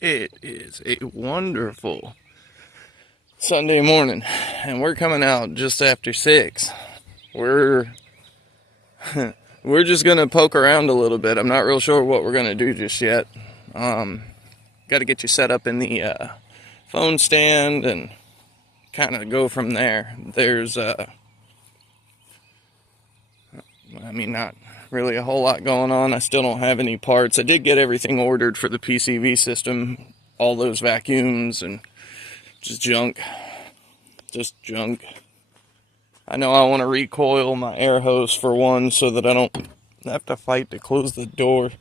It is a wonderful Sunday morning, and we're coming out just after 6. We're we're just gonna poke around a little bit. I'm not real sure what we're gonna do just yet. Got to get you set up in the phone stand and kind of go from there. There's not really a whole lot going on. I still don't have any parts. I did get everything ordered for the PCV system, all those vacuums and just junk. I know I want to recoil my air hose for one so that I don't have to fight to close the door.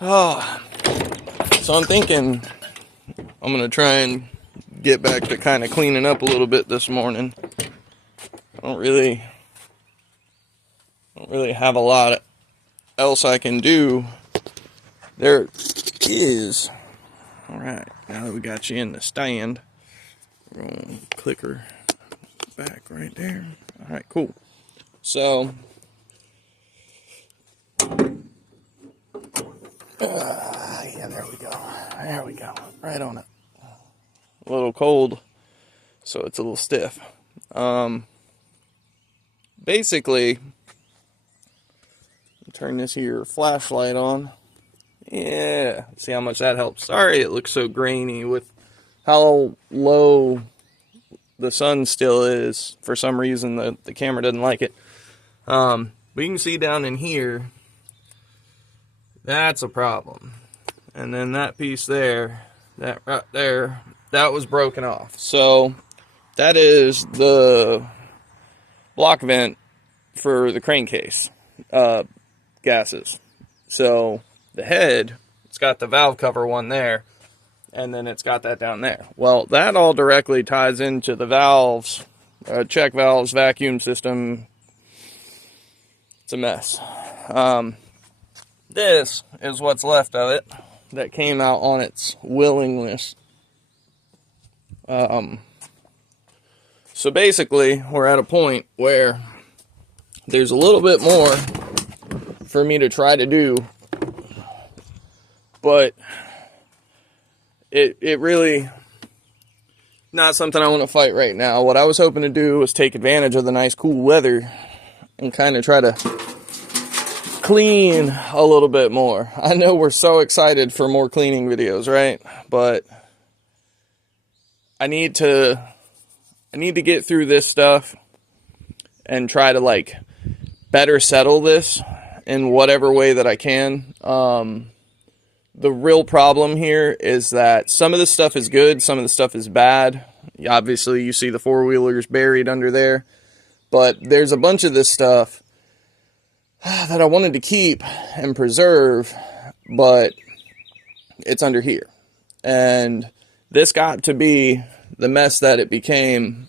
So I'm thinking I'm going to try and get back to kind of cleaning up a little bit this morning. I don't really have a lot else I can do. There is. All right, now that we got you in the stand, we're going to click her back right there. All right, cool. So, yeah, there we go. There we go. Right on it. A little cold, so it's a little stiff. Basically, turn this here flashlight on. Yeah, see how much that helps. Sorry it looks so grainy with how low the sun still is. For some reason, the camera doesn't like it. But you can see down in here, that's a problem. And then that piece there, that right there, that was broken off. So that is the block vent for the crankcase gases. So the head, it's got the valve cover one there, and then it's got that down there. Well, that all directly ties into the valves, check valves, vacuum system. It's a mess. This is what's left of it that came out on its willingness. So basically, we're at a point where there's a little bit more for me to try to do, but it really not something I want to fight right now. What I was hoping to do was take advantage of the nice cool weather and kind of try to clean a little bit more. I know we're so excited for more cleaning videos, right? But I need to get through this stuff and try to better settle this in whatever way that I can. The real problem here is that some of the stuff is good, some of the stuff is bad. Obviously, you see the four-wheelers buried under there. But there's a bunch of this stuff that I wanted to keep and preserve, but it's under here. And this got to be the mess that it became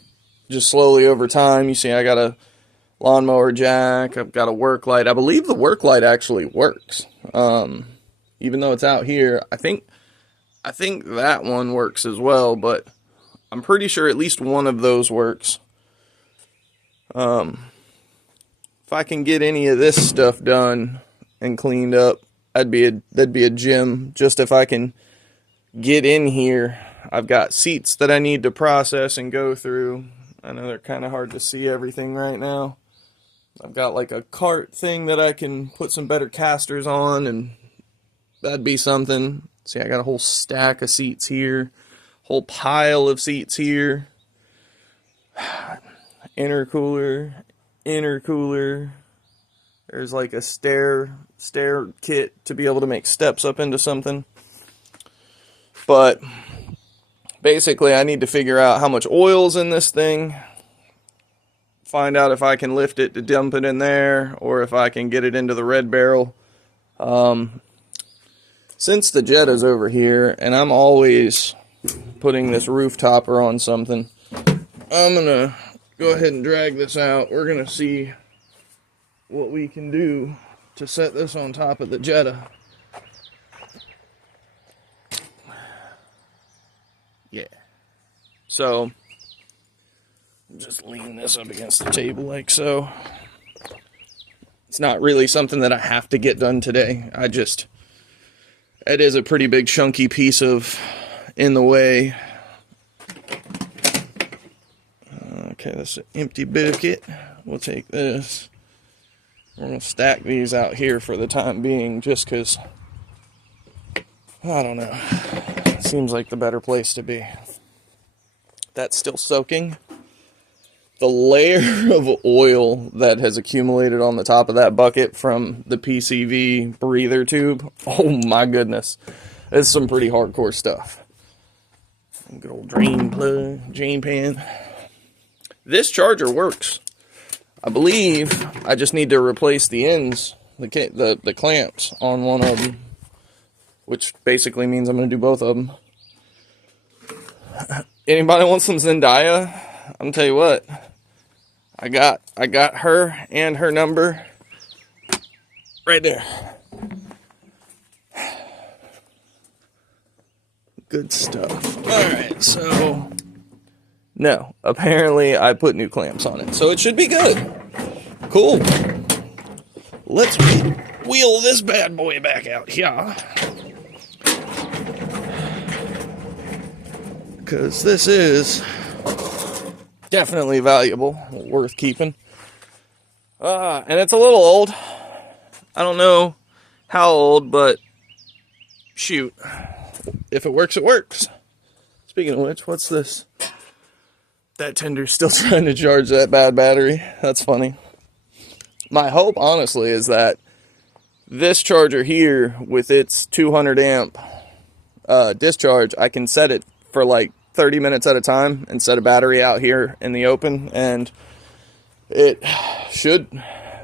just slowly over time. You see, I got a lawnmower jack, I've got a work light. I believe the work light actually works. Even though it's out here, I think that one works as well, but I'm pretty sure at least one of those works. If I can get any of this stuff done and cleaned up, that'd be a gem. Just if I can get in here, I've got seats that I need to process and go through. I know they're kind of hard to see everything right now. I've got a cart thing that I can put some better casters on, and that'd be something. See, I got a whole stack of seats here, whole pile of seats here. Intercooler. There's a stair kit to be able to make steps up into something. But basically, I need to figure out how much oil's in this thing. Find out if I can lift it to dump it in there, or if I can get it into the red barrel. Since the Jetta's over here, and I'm always putting this roof topper on something, I'm going to go ahead and drag this out. We're going to see what we can do to set this on top of the Jetta. Yeah. So, just lean this up against the table like so. It's not really something that I have to get done today. It is a pretty big chunky piece of in the way. Okay, that's an empty bucket. We'll take this. We're going to stack these out here for the time being just because, I don't know, seems like the better place to be. That's still soaking. The layer of oil that has accumulated on the top of that bucket from the PCV breather tube, oh my goodness, it's some pretty hardcore stuff. Good old drain plug, drain pan. This charger works. I believe I just need to replace the ends, the clamps on one of them, which basically means I'm going to do both of them. Anybody want some Zendaya? I'm going to tell you what. I got her and her number right there. Good stuff. Alright, so no, apparently I put new clamps on it, so it should be good. Cool. Let's wheel this bad boy back out here. Because this is definitely valuable, worth keeping. And it's a little old. I don't know how old, but shoot. If it works, it works. Speaking of which, what's this? That tender's still trying to charge that bad battery. That's funny. My hope, honestly, is that this charger here, with its 200 amp discharge, I can set it for like 30 minutes at a time and set a battery out here in the open, and it should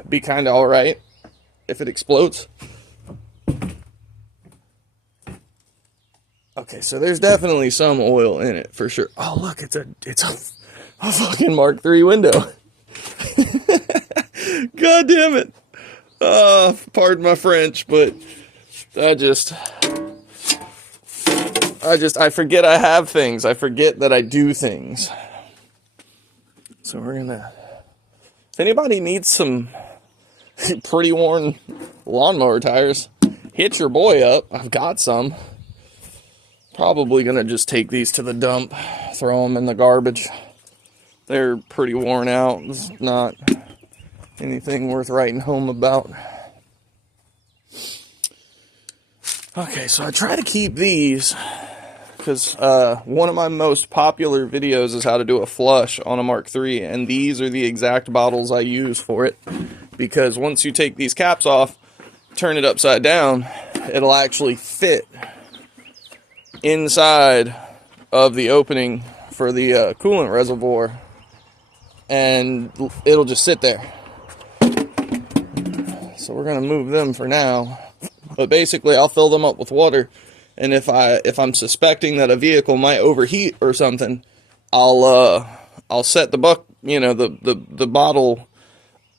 be kind of alright if it explodes. Okay, so there's definitely some oil in it for sure. Oh, look, it's a fucking Mark III window. God damn it. Pardon my French, but I forget I have things. I forget that I do things. So we're gonna, if anybody needs some pretty worn lawnmower tires, hit your boy up. I've got some. Probably gonna just take these to the dump, throw them in the garbage. They're pretty worn out. It's not anything worth writing home about. Okay, so I try to keep these because one of my most popular videos is how to do a flush on a Mark III, and these are the exact bottles I use for it, because once you take these caps off, turn it upside down, it'll actually fit inside of the opening for the coolant reservoir, and it'll just sit there. So we're gonna move them for now, but basically I'll fill them up with water, and if I'm suspecting that a vehicle might overheat or something, I'll set the bottle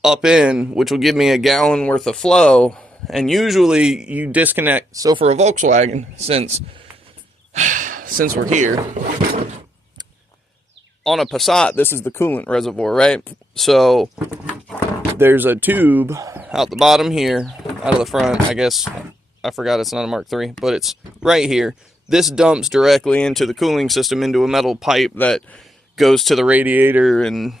up in, which will give me a gallon worth of flow. And usually you disconnect. So for a Volkswagen, since we're here, on a Passat, this is the coolant reservoir, right? So there's a tube out the bottom here, out of the front, I guess. I forgot it's not a Mark III, but it's right here. This dumps directly into the cooling system, into a metal pipe that goes to the radiator and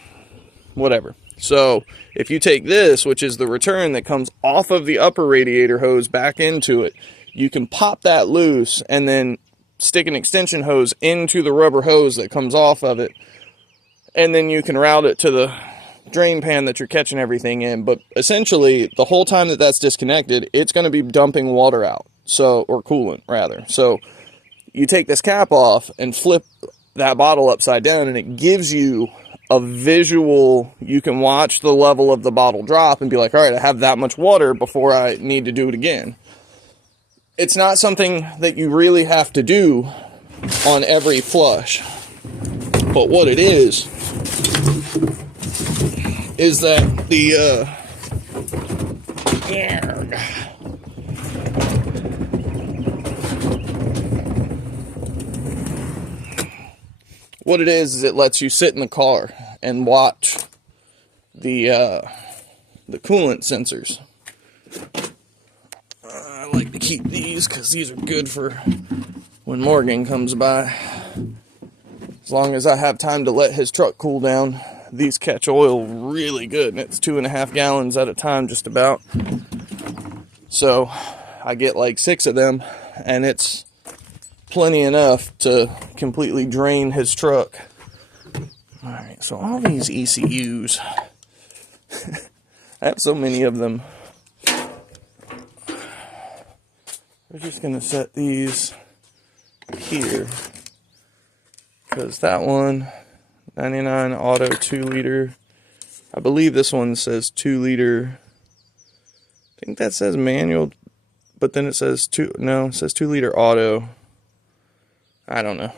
whatever. So if you take this, which is the return that comes off of the upper radiator hose back into it, you can pop that loose and then stick an extension hose into the rubber hose that comes off of it, and then you can route it to the drain pan that you're catching everything in. But essentially, the whole time that that's disconnected, it's going to be dumping water out, or coolant rather. So you take this cap off and flip that bottle upside down, and it gives you a visual. You can watch the level of the bottle drop and be like, all right, I have that much water before I need to do it again. It's not something that you really have to do on every flush, but what it is that what it is it lets you sit in the car and watch the coolant sensors. like to keep these because these are good for when Morgan comes by. As long as I have time to let his truck cool down, these catch oil really good, and it's 2.5 gallons at a time just about. So I get like 6 of them, and it's plenty enough to completely drain his truck. Alright, so all these ECUs, I have so many of them. We're just going to set these here, because that one, 99 auto 2 liter, I believe this one says 2 liter, I think that says manual, but then it says it says 2 liter auto. I don't know.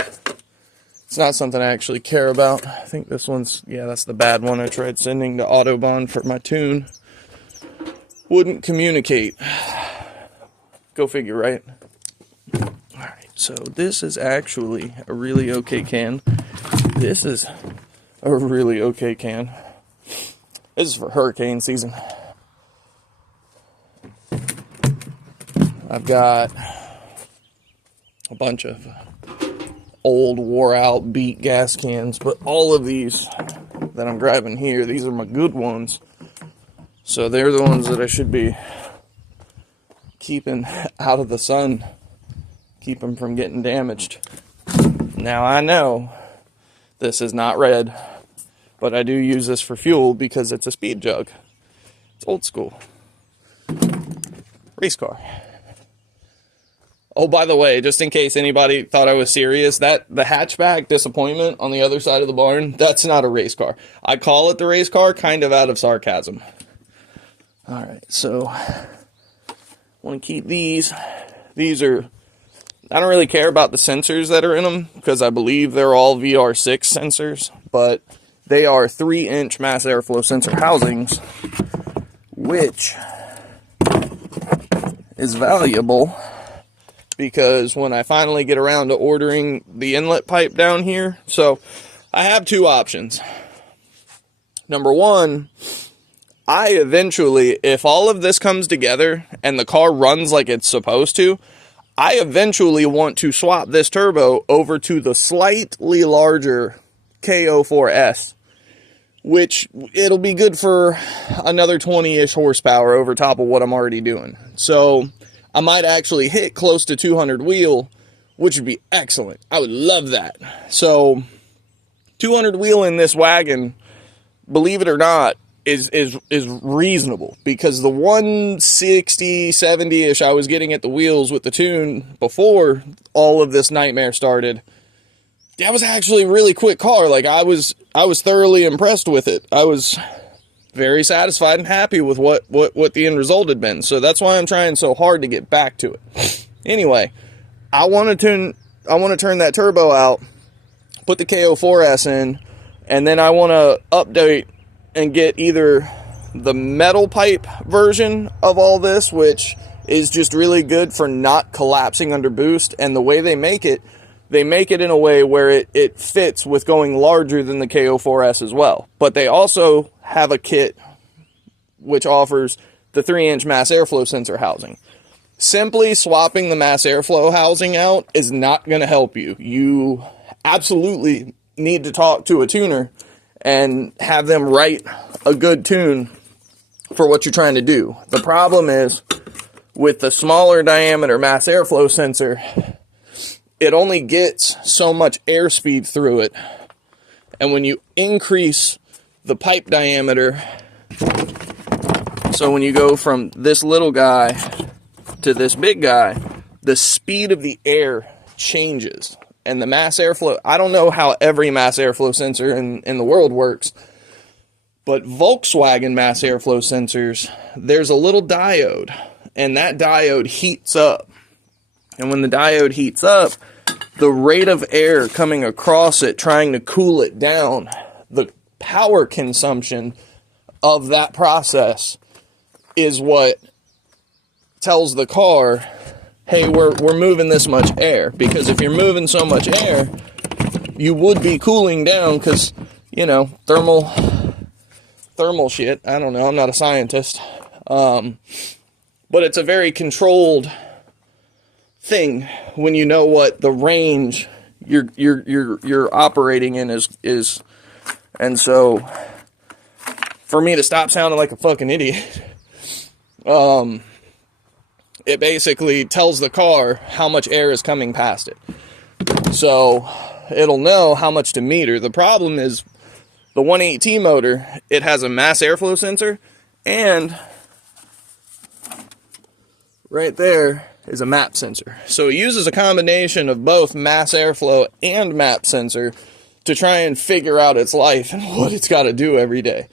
It's not something I actually care about. I think this one's, yeah, that's the bad one I tried sending to Autobahn for my tune. Wouldn't communicate. Go figure, right? Alright, so this is actually a really okay can. This is a really okay can. This is for hurricane season. I've got a bunch of old, wore-out, beat gas cans, but all of these that I'm grabbing here, these are my good ones. So they're the ones that I should be keeping out of the sun, keep them from getting damaged. Now I know this is not red, but I do use this for fuel because it's a speed jug. It's old school. Race car. Oh, by the way, just in case anybody thought I was serious, the hatchback disappointment on the other side of the barn, that's not a race car. I call it the race car kind of out of sarcasm. Alright, so I want to keep these. These are, I don't really care about the sensors that are in them because I believe they're all VR6 sensors, but they are 3-inch mass airflow sensor housings, which is valuable. Because when I finally get around to ordering the inlet pipe down here, so I have 2 options. Number 1, I eventually, if all of this comes together and the car runs like it's supposed to, I eventually want to swap this turbo over to the slightly larger KO4S, which it'll be good for another 20-ish horsepower over top of what I'm already doing. So I might actually hit close to 200 wheel, which would be excellent. I would love that. So 200 wheel in this wagon, believe it or not, is reasonable, because the 160, 70-ish I was getting at the wheels with the tune before all of this nightmare started, that was actually a really quick car. Like I was thoroughly impressed with it. I was very satisfied and happy with what the end result had been. So that's why I'm trying so hard to get back to it. Anyway, I want to turn that turbo out, put the KO4S in, and then I want to update and get either the metal pipe version of all this, which is just really good for not collapsing under boost, and the way they make it in a way where it fits with going larger than the KO4S as well. But they also have a kit which offers the 3-inch mass airflow sensor housing. Simply swapping the mass airflow housing out is not going to help you. You absolutely need to talk to a tuner and have them write a good tune for what you're trying to do. The problem is, with the smaller diameter mass airflow sensor, it only gets so much airspeed through it. And when you increase the pipe diameter, so when you go from this little guy to this big guy, the speed of the air changes. And the mass airflow, I don't know how every mass airflow sensor in the world works, but Volkswagen mass airflow sensors, there's a little diode, and that diode heats up. And when the diode heats up, the rate of air coming across it, trying to cool it down, the power consumption of that process is what tells the car, hey, we're moving this much air. Because if you're moving so much air, you would be cooling down because, you know, thermal shit. I don't know. I'm not a scientist. But it's a very controlled thing when you know what the range you're operating in is. And so for me to stop sounding like a fucking idiot, it basically tells the car how much air is coming past it. So it'll know how much to meter. The problem is the 1.8T motor, it has a mass airflow sensor, and right there is a map sensor. So it uses a combination of both mass airflow and map sensor to try and figure out its life and what it's got to do every day.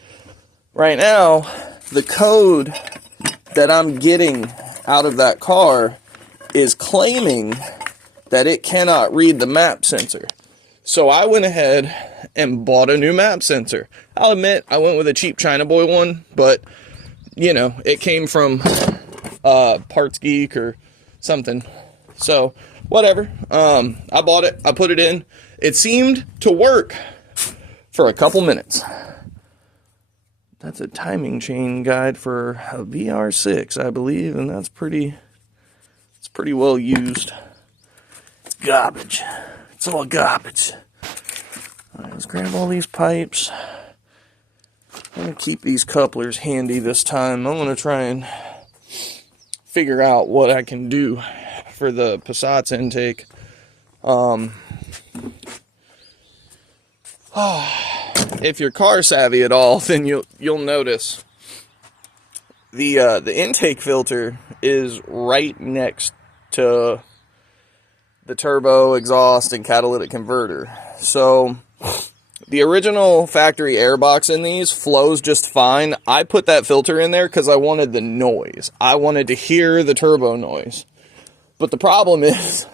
Right now, the code that I'm getting out of that car is claiming that it cannot read the map sensor. So I went ahead and bought a new map sensor. I'll admit, I went with a cheap China Boy one, but, you know, it came from Parts Geek or something. So, whatever. I bought it. I put it in. It seemed to work for a couple minutes. That's a timing chain guide for a VR6, I believe, and it's pretty well used. It's garbage. It's all garbage. All right, let's grab all these pipes. I'm going to keep these couplers handy this time. I'm going to try and figure out what I can do for the Passat's intake. If you're car savvy at all, then you'll notice the intake filter is right next to the turbo, exhaust, and catalytic converter. So the original factory air box in these flows just fine. I put that filter in there because I wanted the noise. I wanted to hear the turbo noise. But the problem is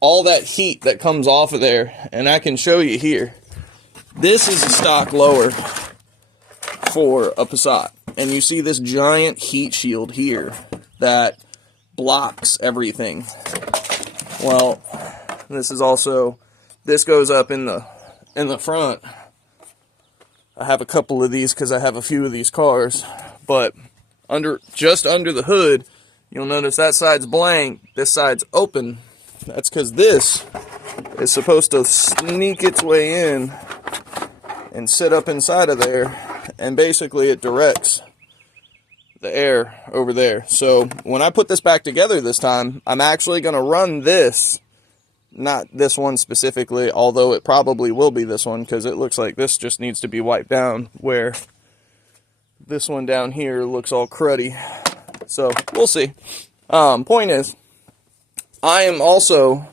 all that heat that comes off of there, and I can show you here. This is a stock lower for a Passat. And you see this giant heat shield here that blocks everything. Well, this goes up in the front. I have a couple of these because I have a few of these cars. But just under the hood, you'll notice that side's blank, this side's open. That's because this is supposed to sneak its way in and sit up inside of there, and basically it directs the air over there. So when I put this back together this time, I'm actually going to run this, not this one specifically, although it probably will be this one because it looks like this just needs to be wiped down, where this one down here looks all cruddy. So we'll see. Point is, I am also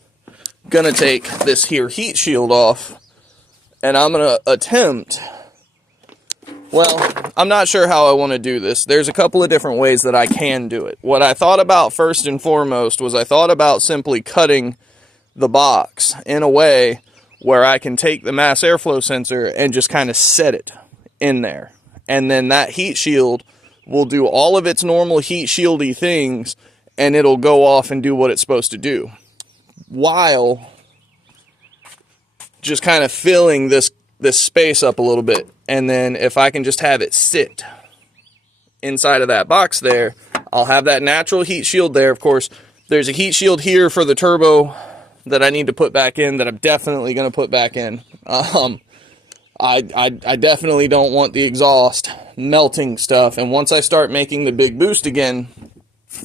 going to take this here heat shield off, and I'm going to attempt, well, I'm not sure how I want to do this. There's a couple of different ways that I can do it. What I thought about first and foremost was I thought about simply cutting the box in a way where I can take the mass airflow sensor and just kind of set it in there. And then that heat shield will do all of its normal heat shieldy things, and it'll go off and do what it's supposed to do, while just kind of filling this space up a little bit. And then if I can just have it sit inside of that box there, I'll have that natural heat shield there. Of course, there's a heat shield here for the turbo that I need to put back in, that I'm definitely going to put back in. I definitely don't want the exhaust melting stuff. And once I start making the big boost again,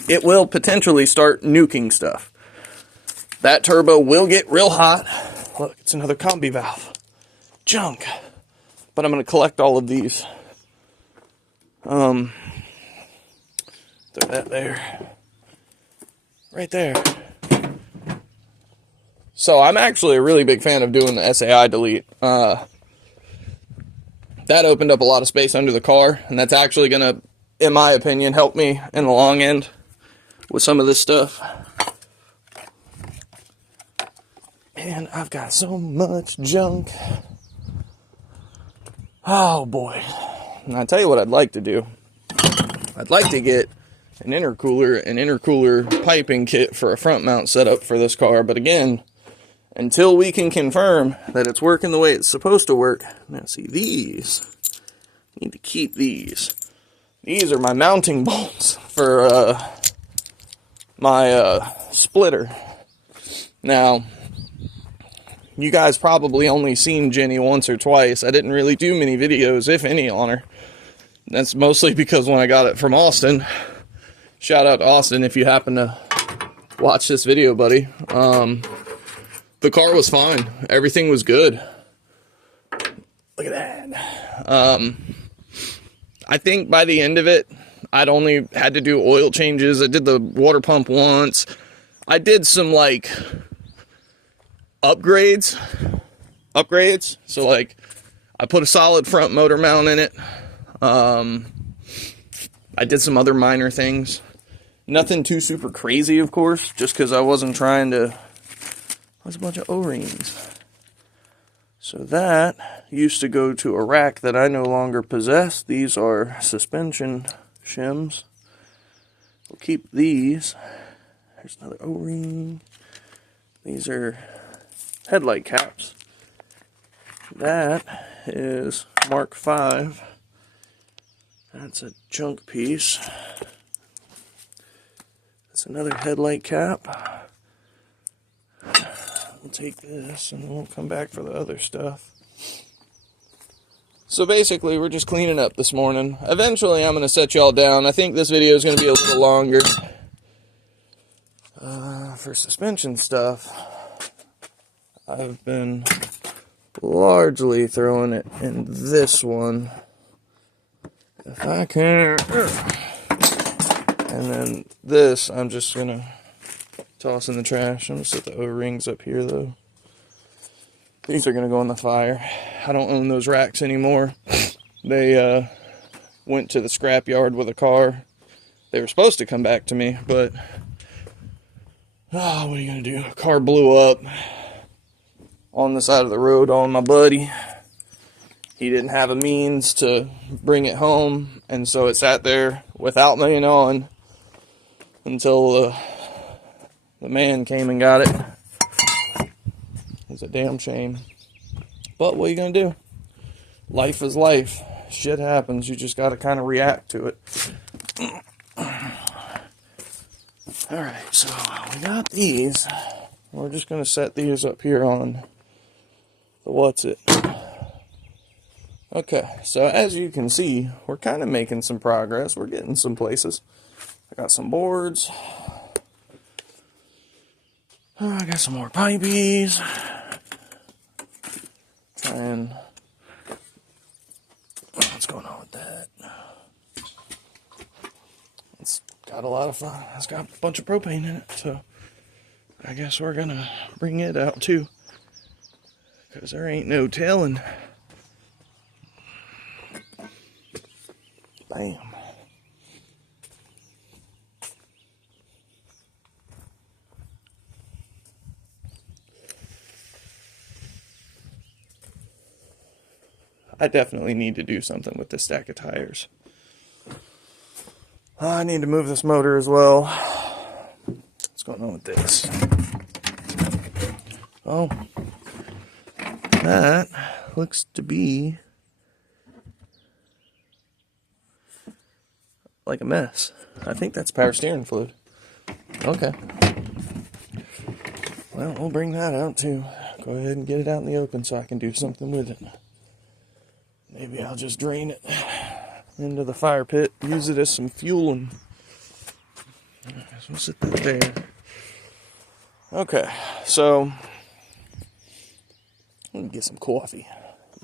it will potentially start nuking stuff. That turbo will get real hot. Look, it's another combi valve. Junk. But I'm going to collect all of these. Throw that there. Right there. So I'm actually a really big fan of doing the SAI delete. That opened up a lot of space under the car, and that's actually going to, in my opinion, help me in the long end with some of this stuff. Man, I've got so much junk. Oh boy. And I tell you what I'd like to do. I'd like to get an intercooler piping kit for a front mount setup for this car, but again, until we can confirm that it's working the way it's supposed to work. Now see, these, I need to keep these. These are my mounting bolts for my splitter. Now, you guys probably only seen Jenny once or twice. I didn't really do many videos, if any, on her. That's mostly because when I got it from Austin, shout out to Austin if you happen to watch this video, buddy. The car was fine. Everything was good. Look at that. I think by the end of it, I'd only had to do oil changes. I did the water pump once. I did some, like, upgrades. So, like, I put a solid front motor mount in it. I did some other minor things. Nothing too super crazy, of course, just because I wasn't trying to... There's a bunch of O-rings. So that used to go to a rack that I no longer possess. These are suspension shims. We'll keep these. There's another O-ring. These are headlight caps. That is Mark V. That's a junk piece. That's another headlight cap. We'll take this and we'll come back for the other stuff. So basically, we're just cleaning up this morning. Eventually, I'm going to set y'all down. I think this video is going to be a little longer. For suspension stuff, I've been largely throwing it in this one. If I can. And then this, I'm just going to toss in the trash. I'm going to set the O-rings up here, though. These are going to go in the fire. I don't own those racks anymore. They went to the scrap yard with a car. They were supposed to come back to me, but... Oh, what are you going to do? A car blew up on the side of the road on my buddy. He didn't have a means to bring it home, and so it sat there without me on until the man came and got it. It's a damn shame. But what are you going to do? Life is life. Shit happens. You just got to kind of react to it. Alright, so we got these. We're just going to set these up here on the what's it. Okay, so as you can see, we're kind of making some progress. We're getting some places. I got some boards. I got some more pipeys. And what's going on with that? It's got a lot of fun. It's got a bunch of propane in it, so I guess we're gonna bring it out too, because there ain't no telling. Bam. I definitely need to do something with this stack of tires. I need to move this motor as well. What's going on with this? Oh, that looks to be like a mess. I think that's power steering fluid. Okay. Well, we'll bring that out too. Go ahead and get it out in the open so I can do something with it. Maybe I'll just drain it into the fire pit, use it as some fueling. So we'll sit that there. Okay, so let me get some coffee.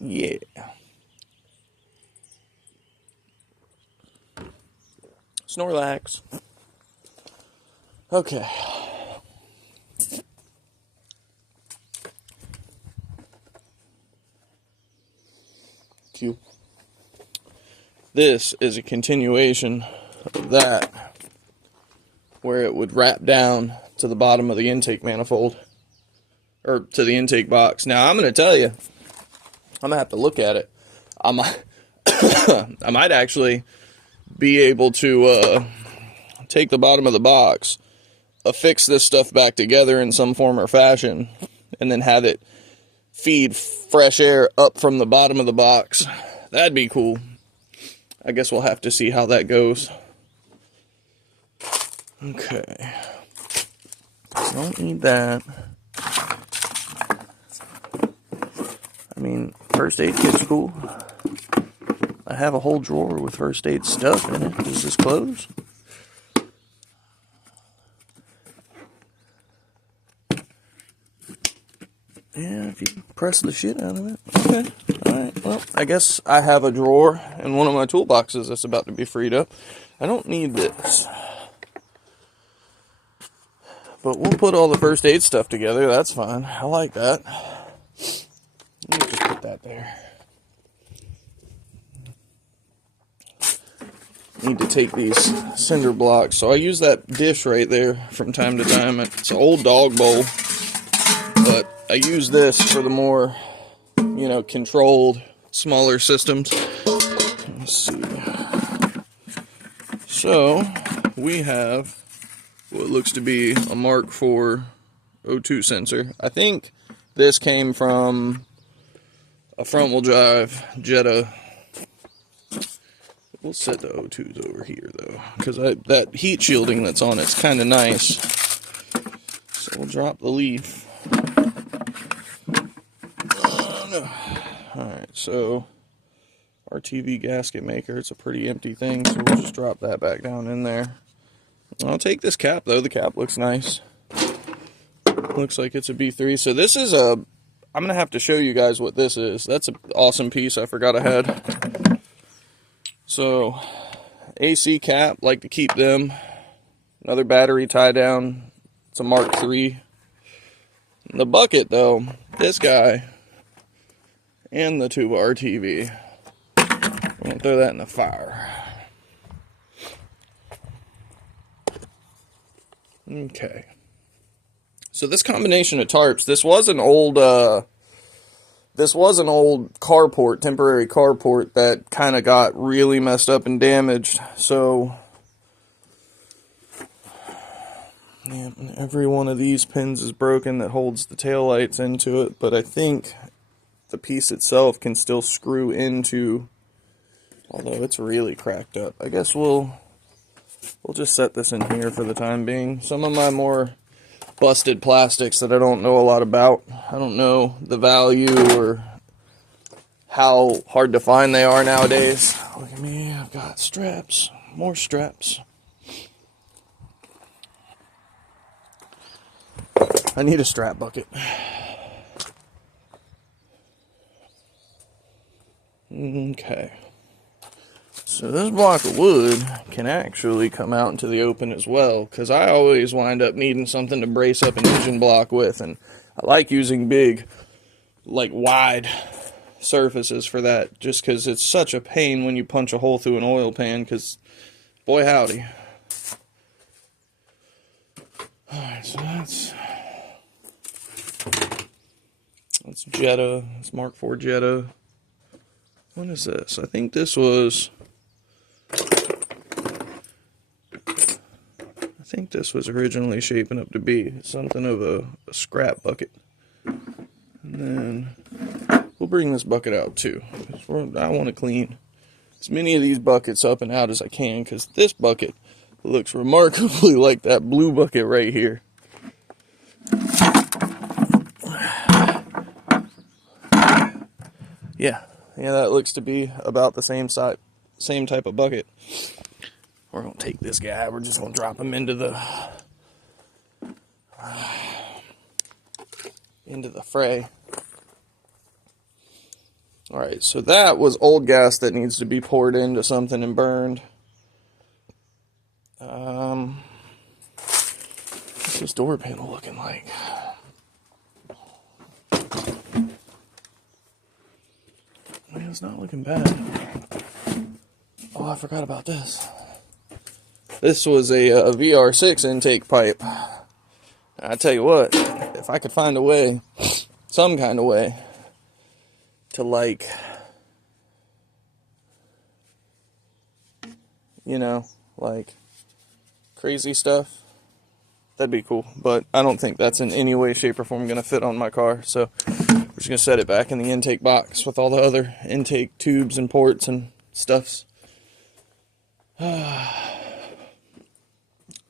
Yeah. Snorlax. Okay. Q. This is a continuation of that, where it would wrap down to the bottom of the intake manifold, or to the intake box. Now, I'm going to tell you, I'm going to have to look at it. I might actually be able to take the bottom of the box, affix this stuff back together in some form or fashion, and then have it feed fresh air up from the bottom of the box. That'd be cool. I guess we'll have to see how that goes. Okay. Don't need that. first aid kit's cool. I have a whole drawer with first aid stuff in it. Does this close? Yeah, if you press the shit out of it. Okay. Alright, well, I guess I have a drawer in one of my toolboxes that's about to be freed up. I don't need this. But we'll put all the first aid stuff together. That's fine. I like that. Let me just put that there. Need to take these cinder blocks. So I use that dish right there from time to time. It's an old dog bowl. But I use this for the more, controlled, smaller systems. Let's see. So, we have what looks to be a Mark IV O2 sensor. I think this came from a front-wheel drive Jetta. We'll set the O2s over here, though, because that heat shielding that's on it's kind of nice. So we'll drop the leaf. Oh, no. Alright, so RTV gasket maker. It's a pretty empty thing, so we'll just drop that back down in there. I'll take this cap, though. The cap looks nice. Looks like it's a B3. So this is I'm going to have to show you guys what this is. That's an awesome piece I forgot I had. So, AC cap, like to keep them. Another battery tie down. It's a Mark III. The bucket, though, this guy, and the tube RTV. I'm going to throw that in the fire. Okay. So this combination of tarps, this was an old carport, temporary carport that kind of got really messed up and damaged. So yeah, every one of these pins is broken that holds the taillights into it, but I think the piece itself can still screw into, although it's really cracked up. I guess we'll just set this in here for the time being. Some of my more busted plastics that I don't know a lot about. I don't know the value or how hard to find they are nowadays. Look at me, I've got straps, more straps. I need a strap bucket. Okay. So this block of wood can actually come out into the open as well, because I always wind up needing something to brace up an engine block with, and I like using big, wide surfaces for that, just because it's such a pain when you punch a hole through an oil pan, because, boy howdy. Alright, so that's Jetta, it's Mark IV Jetta. What is this? I think this was originally shaping up to be something of a scrap bucket. And then we'll bring this bucket out too, because I want to clean as many of these buckets up and out as I can, because this bucket looks remarkably like that blue bucket right here. Yeah, that looks to be about the same type of bucket. We're going to take this guy, we're just going to drop him into the fray. Alright, so that was old gas that needs to be poured into something and burned. What's this door panel looking like? It's not looking bad. Oh, I forgot about this. This was a VR6 intake pipe. I tell you what, if I could find a way, some kind of way, to crazy stuff, that'd be cool. But I don't think that's in any way, shape, or form going to fit on my car. So we're just going to set it back in the intake box with all the other intake tubes and ports and stuffs.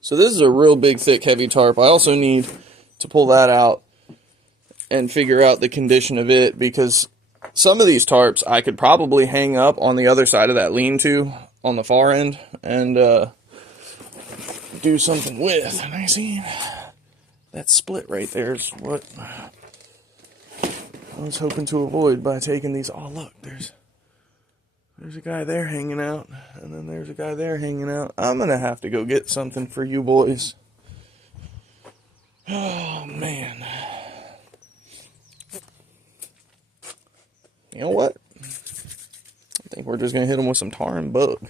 So this is a real big, thick, heavy tarp. I also need to pull that out and figure out the condition of it, because some of these tarps I could probably hang up on the other side of that lean-to on the far end and do something with. And I see that split right there is what I was hoping to avoid by taking these. Oh, look, there's a guy there hanging out, and then there's a guy there hanging out. I'm gonna have to go get something for you boys. Oh, man. You know what? I think we're just gonna hit them with some tar and bug.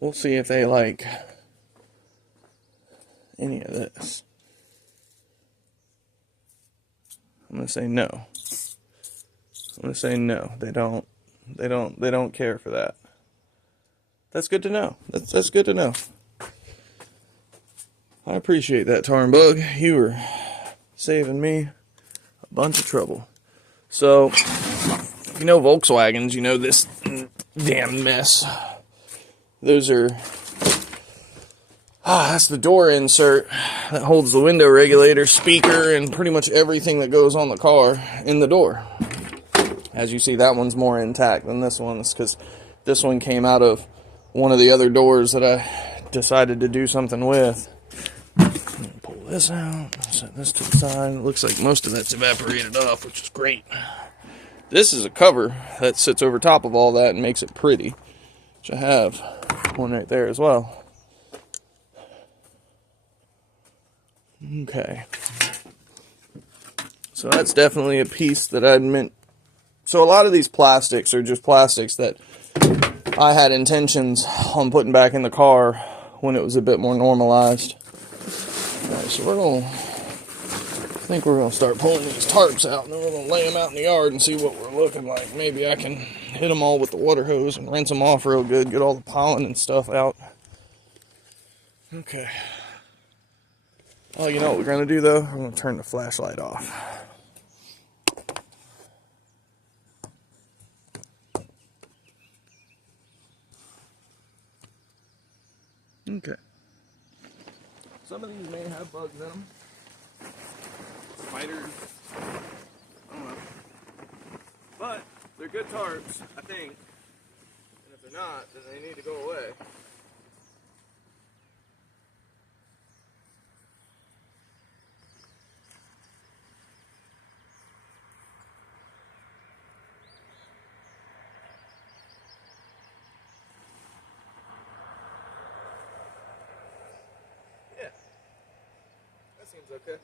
We'll see if they like any of this. I'm gonna say no. I'm gonna say no. They don't care for that. That's good to know. That's good to know. I appreciate that, tar and bug. You were saving me a bunch of trouble. So, if you know Volkswagens, you know this damn mess. Those are, that's the door insert that holds the window regulator, speaker, and pretty much everything that goes on the car in the door. As you see, that one's more intact than this one. It's because this one came out of one of the other doors that I decided to do something with. Pull this out, set this to the side. It looks like most of that's evaporated off, which is great. This is a cover that sits over top of all that and makes it pretty, which I have one right there as well. Okay. So that's definitely a piece that I'd meant. So a lot of these plastics are just plastics that I had intentions on putting back in the car when it was a bit more normalized. Alright, so I think we're going to start pulling these tarps out, and then we're going to lay them out in the yard and see what we're looking like. Maybe I can hit them all with the water hose and rinse them off real good, get all the pollen and stuff out. Okay. Oh, you know what we're going to do, though? I'm going to turn the flashlight off. Okay. Some of these may have bugs in them. Spiders. I don't know. But they're good tarps, I think. And if they're not, then they need to go away. Yeah. That seems okay.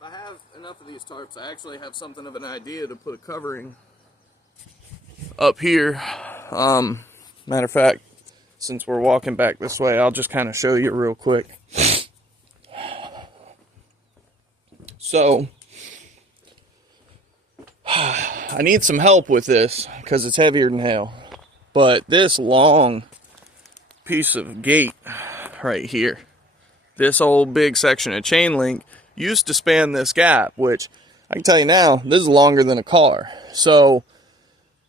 If I have enough of these tarps, I actually have something of an idea to put a covering up here. Matter of fact, since we're walking back this way, I'll just kind of show you real quick. So, I need some help with this because it's heavier than hell. But this long piece of gate right here, this old big section of chain link used to span this gap, which I can tell you now, this is longer than a car. So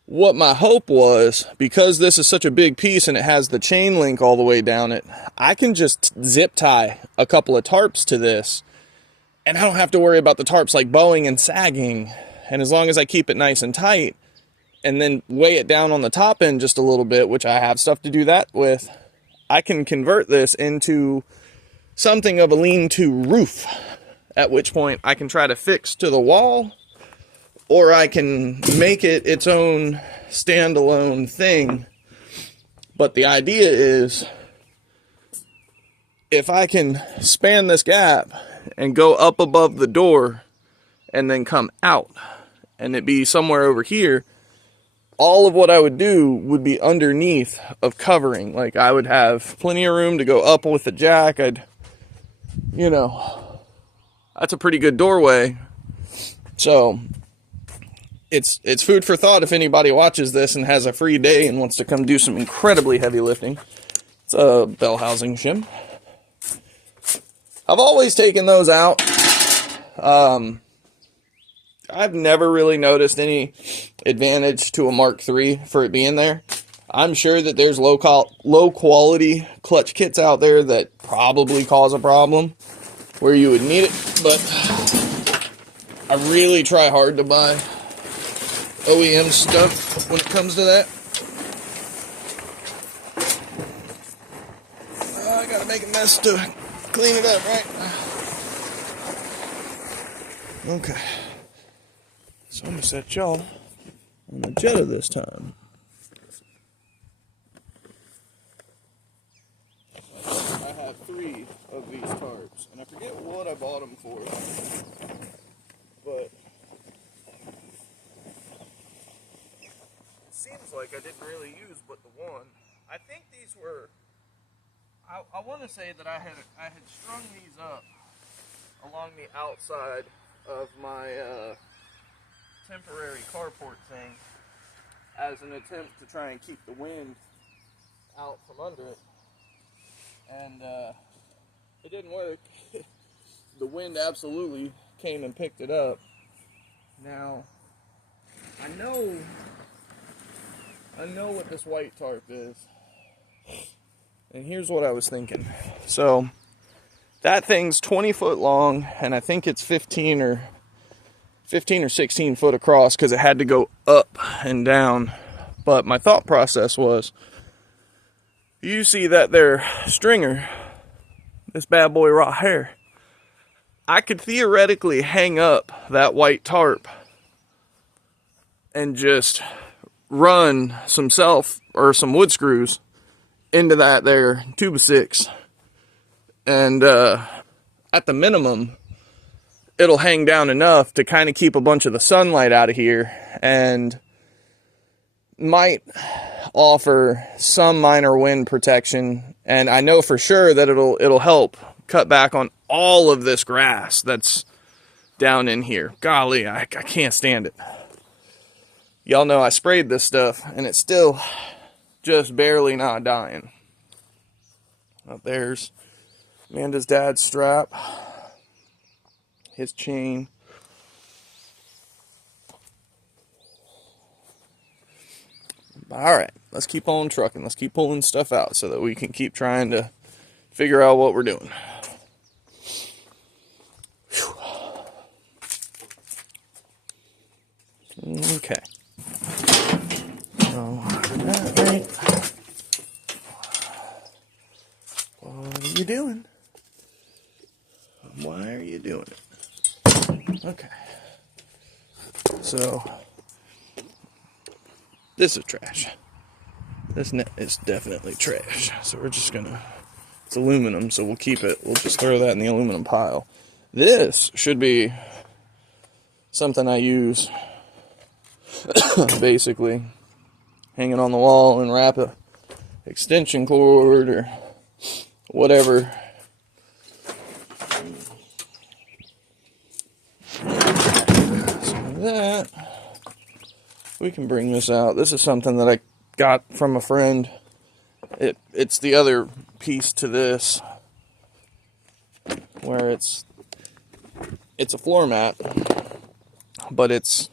what my hope was, because this is such a big piece and it has the chain link all the way down it, I can just zip tie a couple of tarps to this, and I don't have to worry about the tarps like bowing and sagging. And as long as I keep it nice and tight and then weigh it down on the top end just a little bit, which I have stuff to do that with, I can convert this into something of a lean-to roof, at which point I can try to fix to the wall, or I can make it its own standalone thing. But the idea is, if I can span this gap and go up above the door and then come out, and it be somewhere over here, all of what I would do would be underneath of covering. Like, I would have plenty of room to go up with the jack. That's a pretty good doorway. So it's food for thought if anybody watches this and has a free day and wants to come do some incredibly heavy lifting. It's a bell housing shim. I've always taken those out. I've never really noticed any advantage to a Mark III for it being there. I'm sure that there's low quality clutch kits out there that probably cause a problem where you would need it, but I really try hard to buy OEM stuff when it comes to that. I gotta make a mess to clean it up, right? Okay. So I'm gonna set y'all on the Jetta this time. I have 3 of these tarps, and I forget what I bought them for, but it seems like I didn't really use but the one. I think these were, I want to say that I had strung these up along the outside of my temporary carport thing as an attempt to try and keep the wind out from under it. And it didn't work. The wind absolutely came and picked it up. Now, I know what this white tarp is. And here's what I was thinking. So, that thing's 20 foot long, and I think it's 15 or 16 foot across because it had to go up and down. But my thought process was, you see that there stringer, this bad boy right here, I could theoretically hang up that white tarp and just run some some wood screws into that there 2x6, and at the minimum it'll hang down enough to kind of keep a bunch of the sunlight out of here and might offer some minor wind protection. And I know for sure that it'll help cut back on all of this grass that's down in here. Golly, I can't stand it. Y'all know I sprayed this stuff and it's still just barely not dying. Up there's Amanda's dad's strap, his chain. Alright, let's keep on trucking. Let's keep pulling stuff out so that we can keep trying to figure out what we're doing. Whew. Okay. So, that right. What are you doing? Why are you doing it? Okay. So, this is trash. This net is definitely trash. So we're just gonna, it's aluminum, so we'll keep it. We'll just throw that in the aluminum pile. This should be something I use basically hanging on the wall and wrap a extension cord or whatever. So that, we can bring this out. This is something that I got from a friend. It's the other piece to this, where it's a floor mat, but it's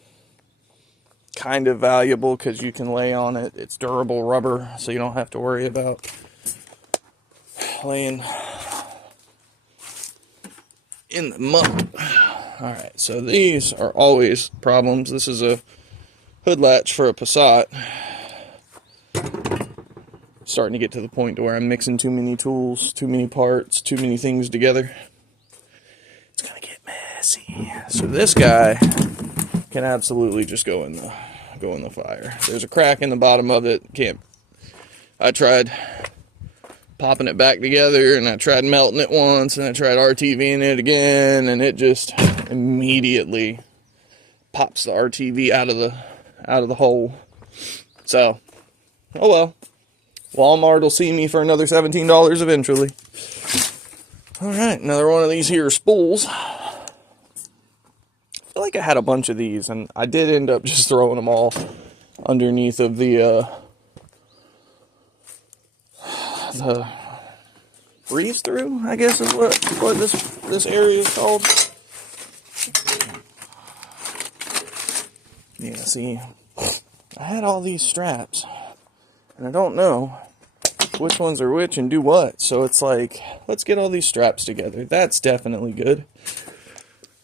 kind of valuable because you can lay on it. It's durable rubber, so you don't have to worry about laying in the mud. Alright, so these are always problems. This is a hood latch for a Passat. Starting to get to the point to where I'm mixing too many tools, too many parts, too many things together. It's gonna get messy. So this guy can absolutely just go in the fire. There's a crack in the bottom of it. I tried popping it back together, and I tried melting it once, and I tried RTVing it again, and it just immediately pops the RTV out of the hole. So, oh well. Walmart will see me for another $17 eventually. Alright, another one of these here spools. I feel like I had a bunch of these, and I did end up just throwing them all underneath of the breeze through, I guess is what this area is called. Yeah, see, I had all these straps, and I don't know which ones are which and do what. So it's like, let's get all these straps together. That's definitely good.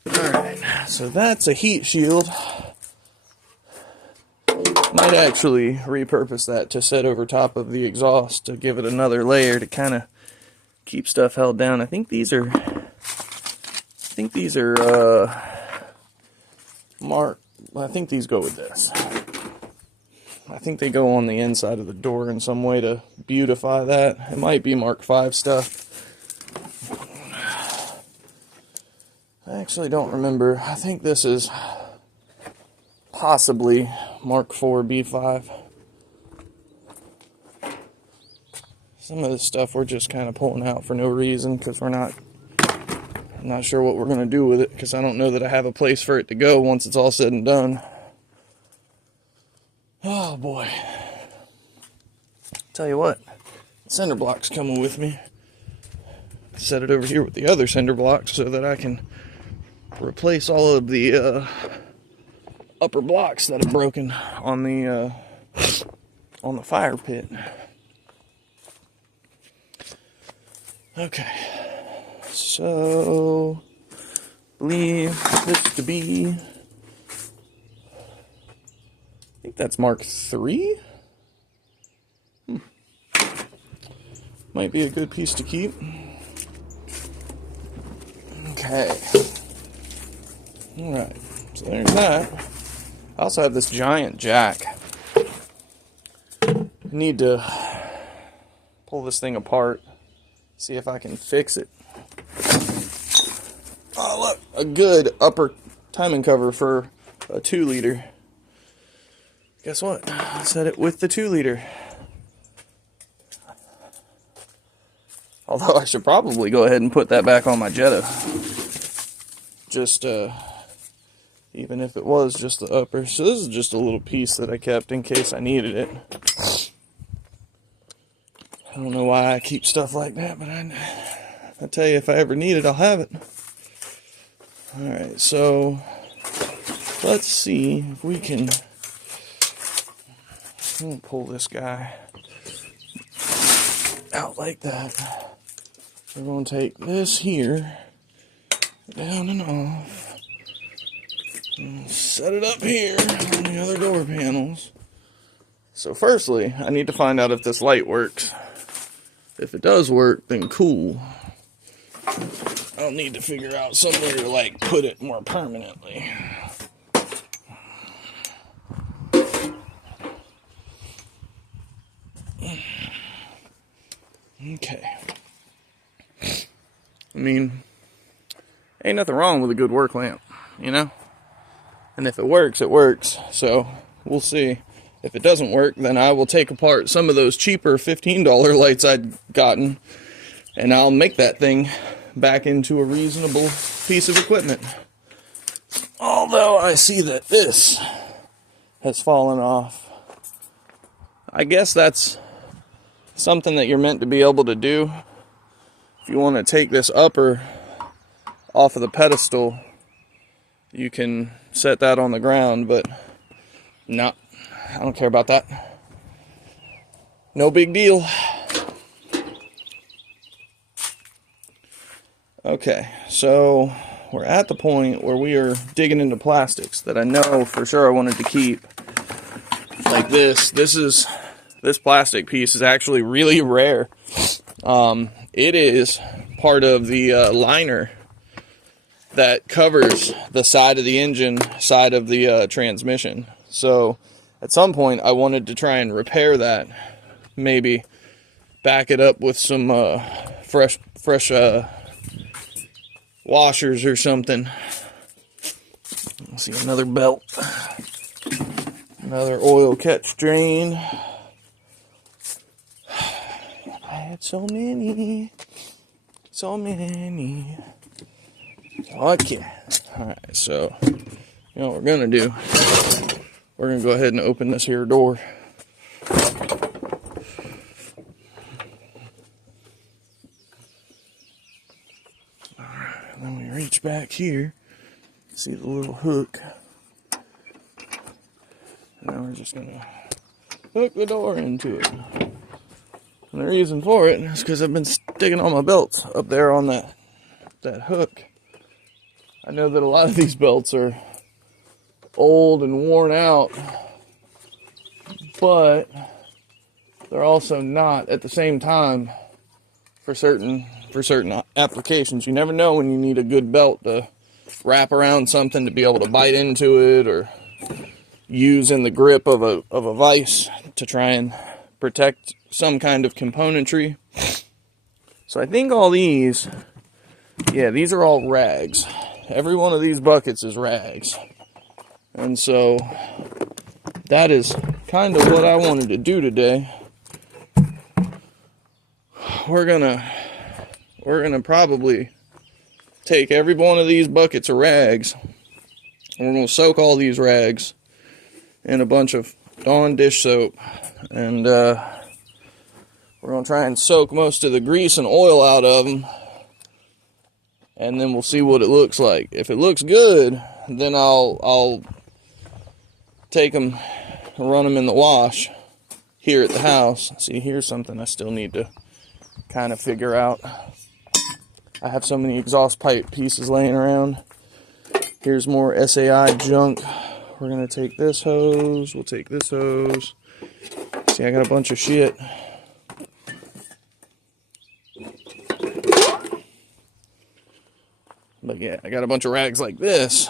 Alright, so that's a heat shield. Might actually repurpose that to set over top of the exhaust to give it another layer to kind of keep stuff held down. I think these are Mark. I think these go with this. I think they go on the inside of the door in some way to beautify that. It might be Mark 5 stuff. I actually don't remember. I think this is possibly Mark 4 B5. Some of this stuff we're just kind of pulling out for no reason because I'm not sure what we're going to do with it because I don't know that I have a place for it to go once it's all said and done. Oh boy. Tell you what, cinder block's coming with me. Set it over here with the other cinder blocks so that I can replace all of the upper blocks that have broken on the fire pit. Okay, so believe this to be, I think that's Mark 3. Might be a good piece to keep. Okay. Alright, so there's that. I also have this giant jack. I need to pull this thing apart, see if I can fix it. Oh look, a good upper timing cover for a 2-liter. Guess what? I set it with the 2-liter. Although I should probably go ahead and put that back on my Jetta. Just, even if it was just the upper. So this is just a little piece that I kept in case I needed it. I don't know why I keep stuff like that, but I tell you, if I ever need it, I'll have it. Alright, so let's see if we can... I'm going to pull this guy out like that. We're going to take this here, down and off, and set it up here on the other door panels. So firstly, I need to find out if this light works. If it does work, then cool. I'll need to figure out somewhere to like put it more permanently. Okay. I mean, ain't nothing wrong with a good work lamp, you know? And if it works, it works. So, we'll see. If it doesn't work, then I will take apart some of those cheaper $15 lights I'd gotten, and I'll make that thing back into a reasonable piece of equipment. Although I see that this has fallen off. I guess that's something that you're meant to be able to do. If you want to take this upper off of the pedestal, you can set that on the ground, but no, I don't care about that. No big deal. Okay, so we're at the point where we are digging into plastics that I know for sure I wanted to keep. Like this. This plastic piece is actually really rare. It is part of the liner that covers the side of the engine, side of the transmission. So at some point I wanted to try and repair that. Maybe back it up with some fresh washers or something. Let's see, another belt. Another oil catch drain. I had so many. Okay. Alright, so, you know what we're going to do? We're going to go ahead and open this here door. Alright, then we reach back here. See the little hook. And now we're just going to hook the door into it. And the reason for it is because I've been sticking all my belts up there on that hook. I know that a lot of these belts are old and worn out, but they're also not at the same time for certain applications. You never know when you need a good belt to wrap around something to be able to bite into it, or use in the grip of a vise to try and protect some kind of componentry. So I think all these, yeah, these are all rags. Every one of these buckets is rags. And so that is kind of what I wanted to do today. We're gonna probably take every one of these buckets of rags, and we're gonna soak all these rags in a bunch of Dawn dish soap, and we're gonna try and soak most of the grease and oil out of them, and then we'll see what it looks like. If it looks good, then I'll take them and run them in the wash here at the house. See, here's something I still need to kind of figure out. I have so many exhaust pipe pieces laying around. Here's more SAI junk. We're gonna take this hose, we'll take this hose. See, I got a bunch of shit. But yeah, I got a bunch of rags like this.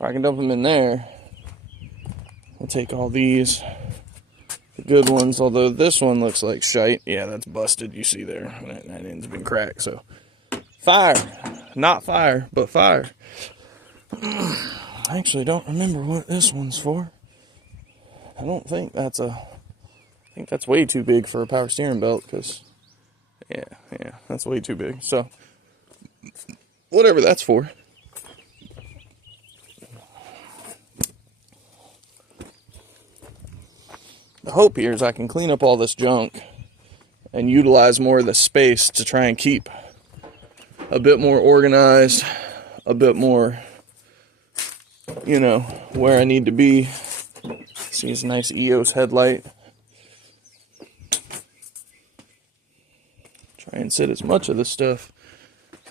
I can dump them in there. We'll take all these, the good ones, although this one looks like shite. Yeah, that's busted, you see there. That end's been cracked, so. Fire. Not fire, but fire. I actually don't remember what this one's for. I don't think that's I think that's way too big for a power steering belt, because, yeah, that's way too big. So, whatever that's for. The hope here is I can clean up all this junk and utilize more of the space to try and keep a bit more organized, a bit more, you know, where I need to be. See this nice EOS headlight. Try and set as much of this stuff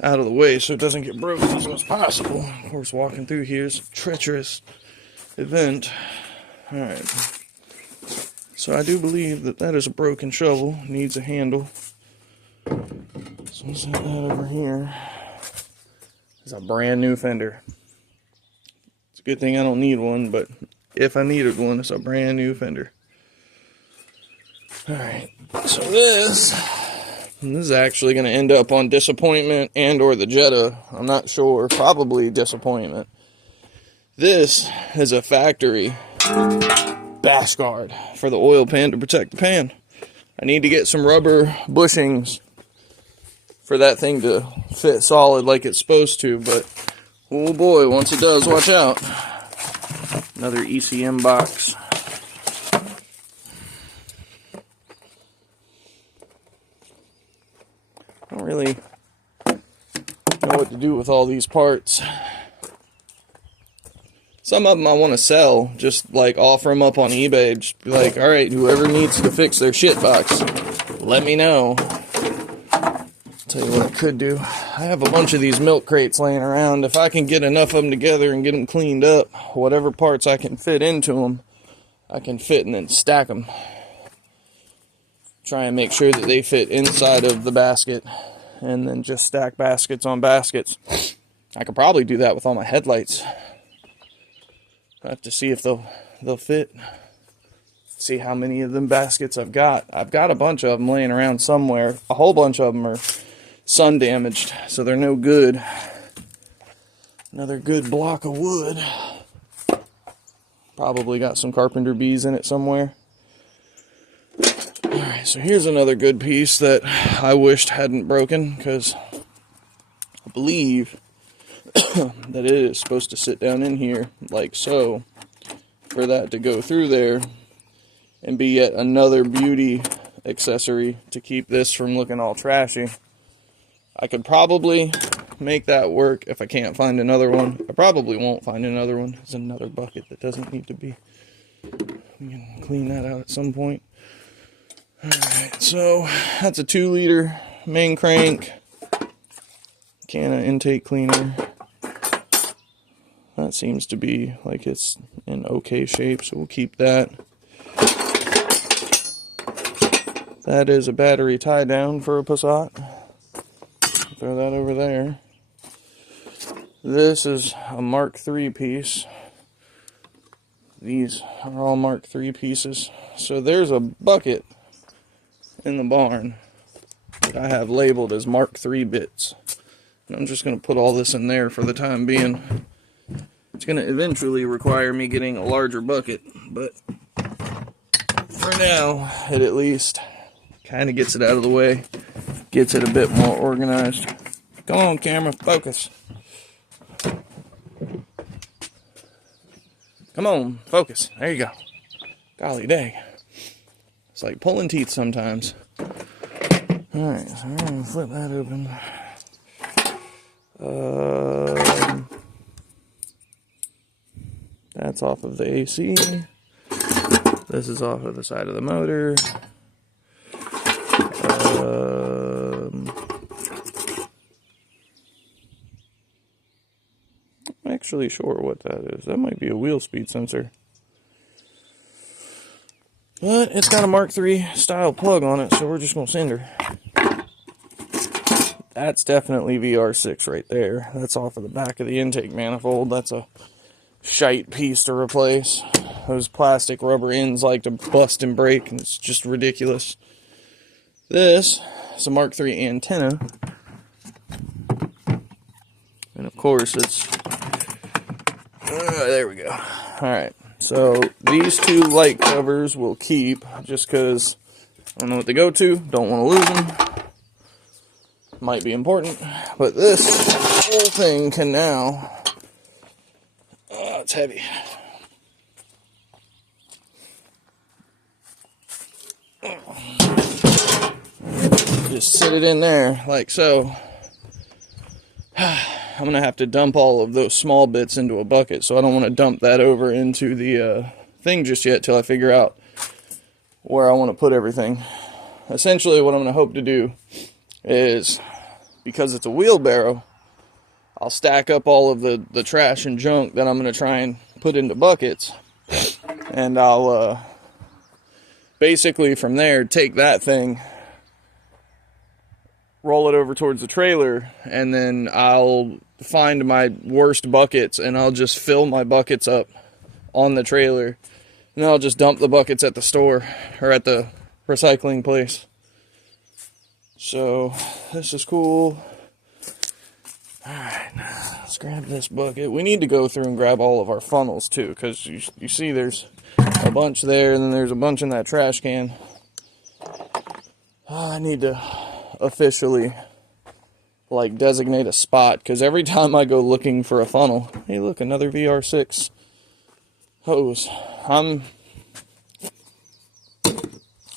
out of the way so it doesn't get broken as much as possible. Of course, walking through here is a treacherous event. Alright. So I do believe that is a broken shovel. Needs a handle. So we'll set that over here. It's a brand new fender. It's a good thing I don't need one, but if I needed one, it's a brand new fender. Alright, so this is actually going to end up on disappointment and or the Jetta. I'm not sure, probably disappointment. This is a factory bash guard for the oil pan to protect the pan. I need to get some rubber bushings for that thing to fit solid like it's supposed to, but oh boy, once it does, watch out. Another ECM box. I don't really know what to do with all these parts. Some of them I want to sell, just like offer them up on eBay. Just be like, all right, whoever needs to fix their shit box, let me know. Tell you what I could do. I have a bunch of these milk crates laying around. If I can get enough of them together and get them cleaned up, whatever parts I can fit into them, I can fit and then stack them. Try and make sure that they fit inside of the basket, and then just stack baskets on baskets. I could probably do that with all my headlights. I have to see if they'll fit. See how many of them baskets I've got. I've got a bunch of them laying around somewhere. A whole bunch of them are sun damaged, so they're no good. Another good block of wood. Probably got some carpenter bees in it somewhere. Alright, so here's another good piece that I wished hadn't broken, because I believe that it is supposed to sit down in here like so, for that to go through there and be yet another beauty accessory to keep this from looking all trashy. I could probably make that work if I can't find another one. I probably won't find another one. There's another bucket that doesn't need to be. We can clean that out at some point. Alright, so that's a 2-liter main crank, can of intake cleaner. That seems to be like it's in okay shape, so we'll keep that. That is a battery tie down for a Passat. Throw that over there. This is a Mark III piece. These are all Mark III pieces. So there's a bucket in the barn that I have labeled as Mark III bits. And I'm just going to put all this in there for the time being. It's going to eventually require me getting a larger bucket, but for now, it at least kind of gets it out of the way, gets it a bit more organized. Come on, camera, focus. Come on, focus. There you go. Golly dang. It's like pulling teeth sometimes. Alright, so I'm going to flip that open. That's off of the AC. This is off of the side of the motor. I'm actually sure what that is. That might be a wheel speed sensor. But it's got a Mark III style plug on it, so we're just going to send her. That's definitely VR6 right there. That's off of the back of the intake manifold. That's a shite piece to replace. Those plastic rubber ends like to bust and break, and it's just ridiculous. This is a Mark III antenna. And of course it's... there we go. Alright, so these two light covers will keep, just because I don't know what to go to, don't want to lose them. Might be important, but this whole thing can now... Oh, it's heavy. Just sit it in there like so. I'm going to have to dump all of those small bits into a bucket, so I don't want to dump that over into the thing just yet till I figure out where I want to put everything. Essentially, what I'm going to hope to do is, because it's a wheelbarrow, I'll stack up all of the trash and junk that I'm going to try and put into buckets, and I'll basically from there take that thing, roll it over towards the trailer, and then I'll find my worst buckets and I'll just fill my buckets up on the trailer, and then I'll just dump the buckets at the store or at the recycling place. So this is cool. Alright, let's grab this bucket. We need to go through and grab all of our funnels too, because you see there's a bunch there, and then there's a bunch in that trash can. I need to officially like designate a spot, because every time I go looking for a funnel, hey look, another VR6 hose. I'm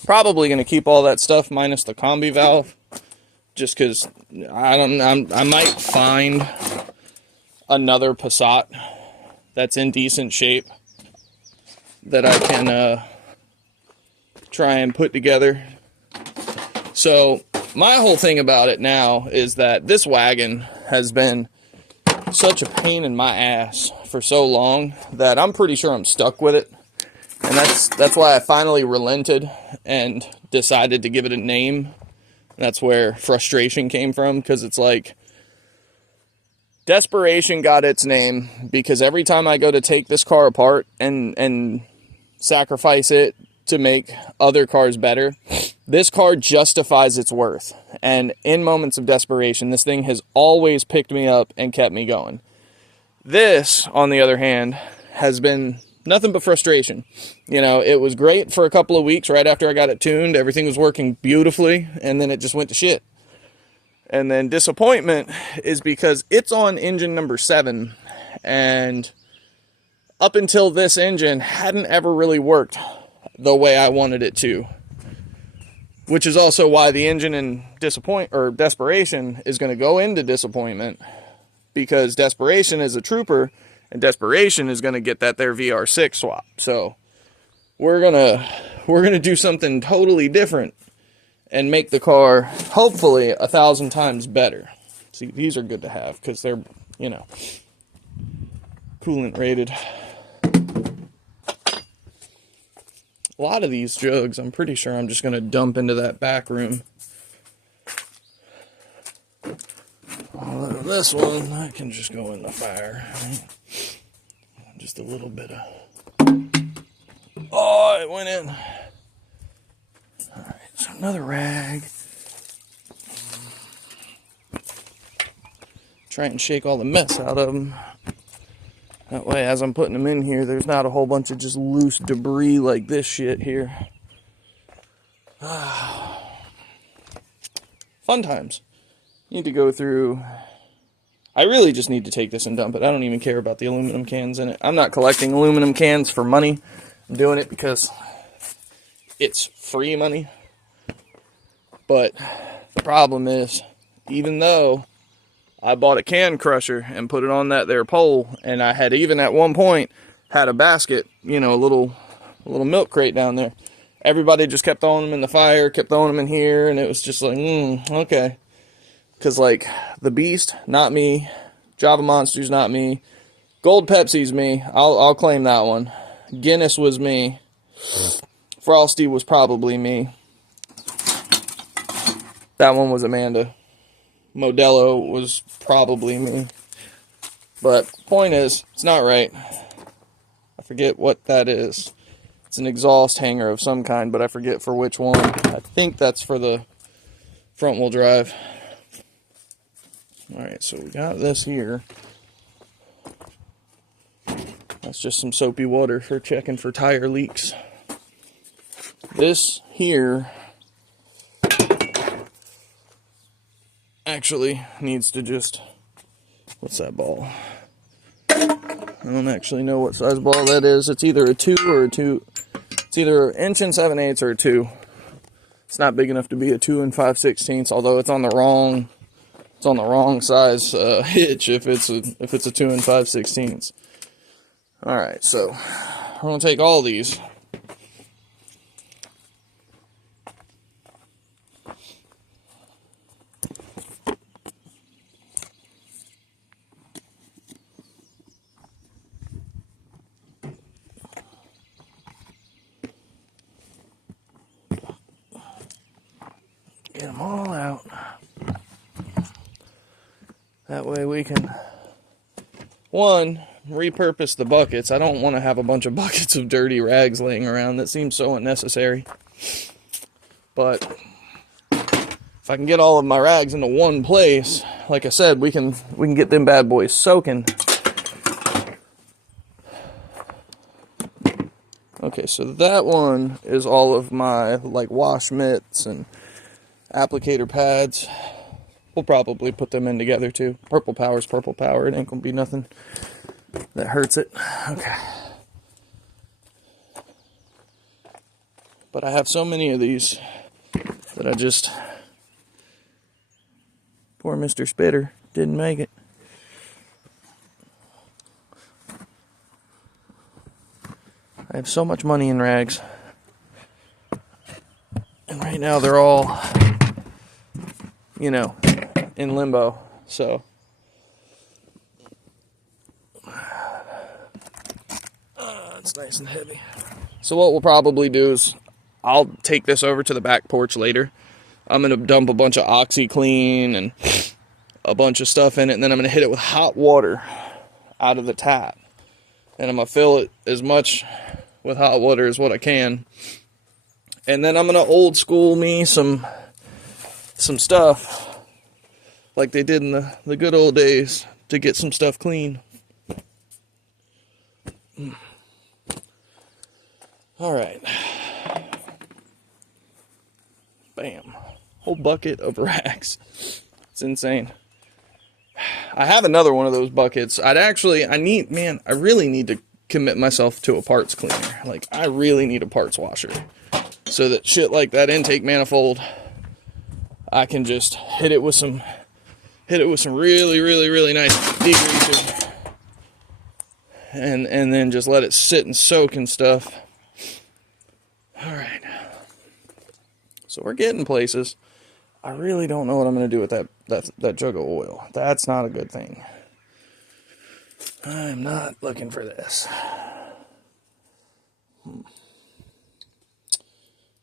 probably going to keep all that stuff minus the combi valve, just because I might find another Passat that's in decent shape that I can try and put together. So my whole thing about it now is that this wagon has been such a pain in my ass for so long that I'm pretty sure I'm stuck with it. And that's why I finally relented and decided to give it a name. That's where frustration came from, because it's like desperation got its name because every time I go to take this car apart and sacrifice it to make other cars better, this car justifies its worth. And in moments of desperation, this thing has always picked me up and kept me going. This, on the other hand, has been nothing but frustration. You know, it was great for a couple of weeks right after I got it tuned. Everything was working beautifully, and then it just went to shit. And then disappointment is because it's on engine number 7, and up until this engine hadn't ever really worked the way I wanted it to. Which is also why the engine in desperation is going to go into disappointment, because desperation is a trooper, and desperation is going to get that there VR6 swap. So we're gonna do something totally different and make the car hopefully 1,000 times better. See, these are good to have because they're, you know, coolant rated. A lot of these jugs, I'm pretty sure I'm just going to dump into that back room. This one, I can just go in the fire. Right? Just a little bit of... Oh, it went in. Alright, so another rag. Try and shake all the mess out of them. That way, as I'm putting them in here, there's not a whole bunch of just loose debris like this shit here. Fun times. Need to go through... I really just need to take this and dump it. I don't even care about the aluminum cans in it. I'm not collecting aluminum cans for money. I'm doing it because it's free money. But the problem is, even though I bought a can crusher and put it on that there pole, and I had even at one point had a basket, you know, a little milk crate down there. Everybody just kept throwing them in the fire, kept throwing them in here, and it was just like, okay. Because, like, the Beast, not me. Java Monster's not me. Gold Pepsi's me. I'll claim that one. Guinness was me. Frosty was probably me. That one was Amanda. Modelo was probably me. But point is, it's not right. I forget what that is. It's an exhaust hanger of some kind, but I forget for which one. I think that's for the front wheel drive. Alright, so we got this here. That's just some soapy water for checking for tire leaks. This here actually needs to just... What's that ball? I don't actually know what size ball that is. It's either a 2 or a 2. It's either 1 7/8 or a 2. It's not big enough to be a 2 5/16, although it's on the wrong... It's on the wrong size hitch if it's a 2 5/16. All right, so I'm gonna take all these. Get them all out. That way we can, one, repurpose the buckets. I don't want to have a bunch of buckets of dirty rags laying around. That seems so unnecessary. But if I can get all of my rags into one place, like I said, we can get them bad boys soaking. Okay, so that one is all of my like wash mitts and applicator pads. We'll probably put them in together too. Purple Power's Purple Power. It ain't gonna be nothing that hurts it. Okay. But I have so many of these that I just... Poor Mr. Spitter didn't make it. I have so much money in rags. And right now they're all, you know, in limbo, so it's nice and heavy. So what we'll probably do is I'll take this over to the back porch later. I'm gonna dump a bunch of OxyClean and a bunch of stuff in it, and then I'm gonna hit it with hot water out of the tap, and I'm gonna fill it as much with hot water as what I can, and then I'm gonna old school me some stuff like they did in the good old days to get some stuff clean. All right. Bam. Whole bucket of rags. It's insane. I have another one of those buckets. I really need to commit myself to a parts cleaner. Like, I really need a parts washer. So that shit like that intake manifold, I can just hit it with some really, really, really nice degreaser. And then just let it sit and soak and stuff. Alright. So we're getting places. I really don't know what I'm going to do with that jug of oil. That's not a good thing. I'm not looking for this.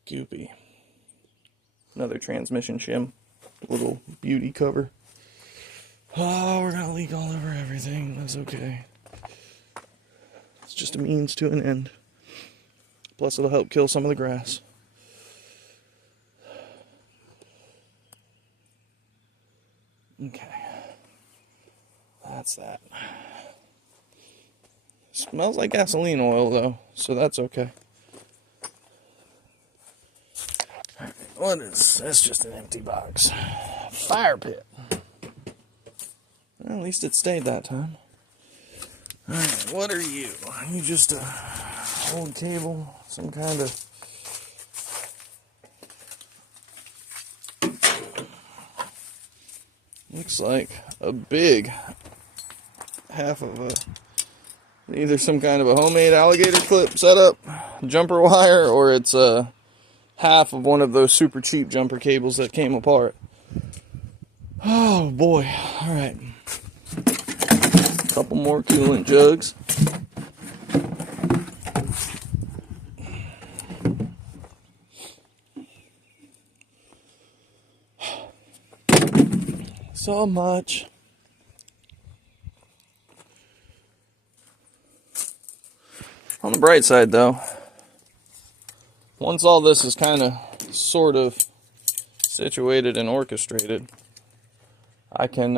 Goopy. Another transmission shim. Little beauty cover. Oh, we're gonna leak all over everything. That's okay. It's just a means to an end. Plus it'll help kill some of the grass. Okay. That's that. Smells like gasoline oil though, so that's okay. Alright, what is that's just an empty box. Fire pit. Well, at least it stayed that time. Alright, what are you? Are you just a old cable? Some kind of looks like a big half of a either some kind of a homemade alligator clip setup, jumper wire, or it's a half of one of those super cheap jumper cables that came apart. Oh boy. Alright. Couple more coolant jugs. So much. On the bright side though, once all this is kind of sort of situated and orchestrated, I can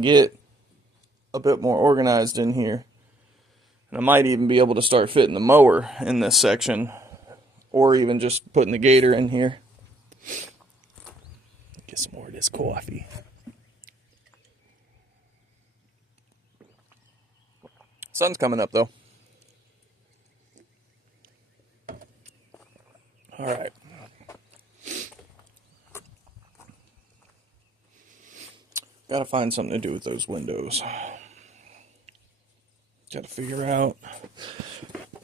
get a bit more organized in here. And I might even be able to start fitting the mower in this section, or even just putting the gator in here. Get some more of this coffee. Sun's coming up though. All right. Gotta find something to do with those windows. Gotta figure out.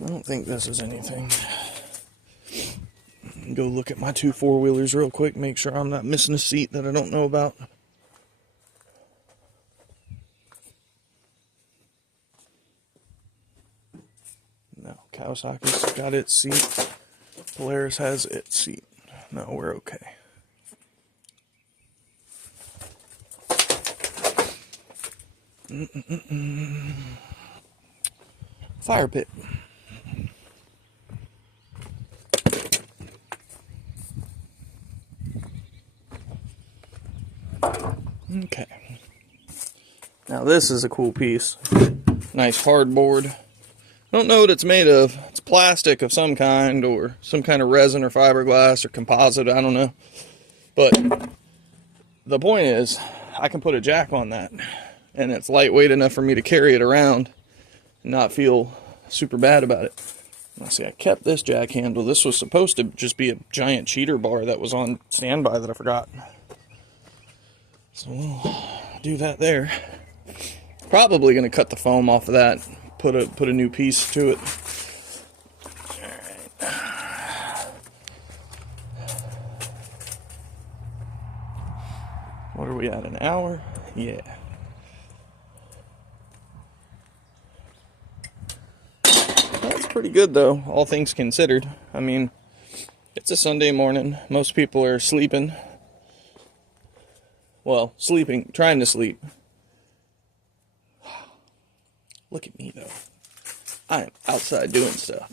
I don't think this is anything. Go look at my 2 4-wheelers real quick, make sure I'm not missing a seat that I don't know about. No, Kawasaki's got its seat. Polaris has its seat. No, we're okay. Fire pit. Okay. Now this is a cool piece. Nice hardboard. I don't know what it's made of. It's plastic of some kind, or some kind of resin or fiberglass or composite, I don't know. But the point is, I can put a jack on that, and it's lightweight enough for me to carry it around and not feel super bad about it. Now see, I kept this jack handle. This was supposed to just be a giant cheater bar that was on standby that I forgot. So we'll do that there. Probably going to cut the foam off of that, put a new piece to it. Alright. What are we at, an hour? Yeah. That's pretty good though, all things considered. I mean, it's a Sunday morning. Most people are sleeping. Well, sleeping, trying to sleep. Look at me, though. I am outside doing stuff.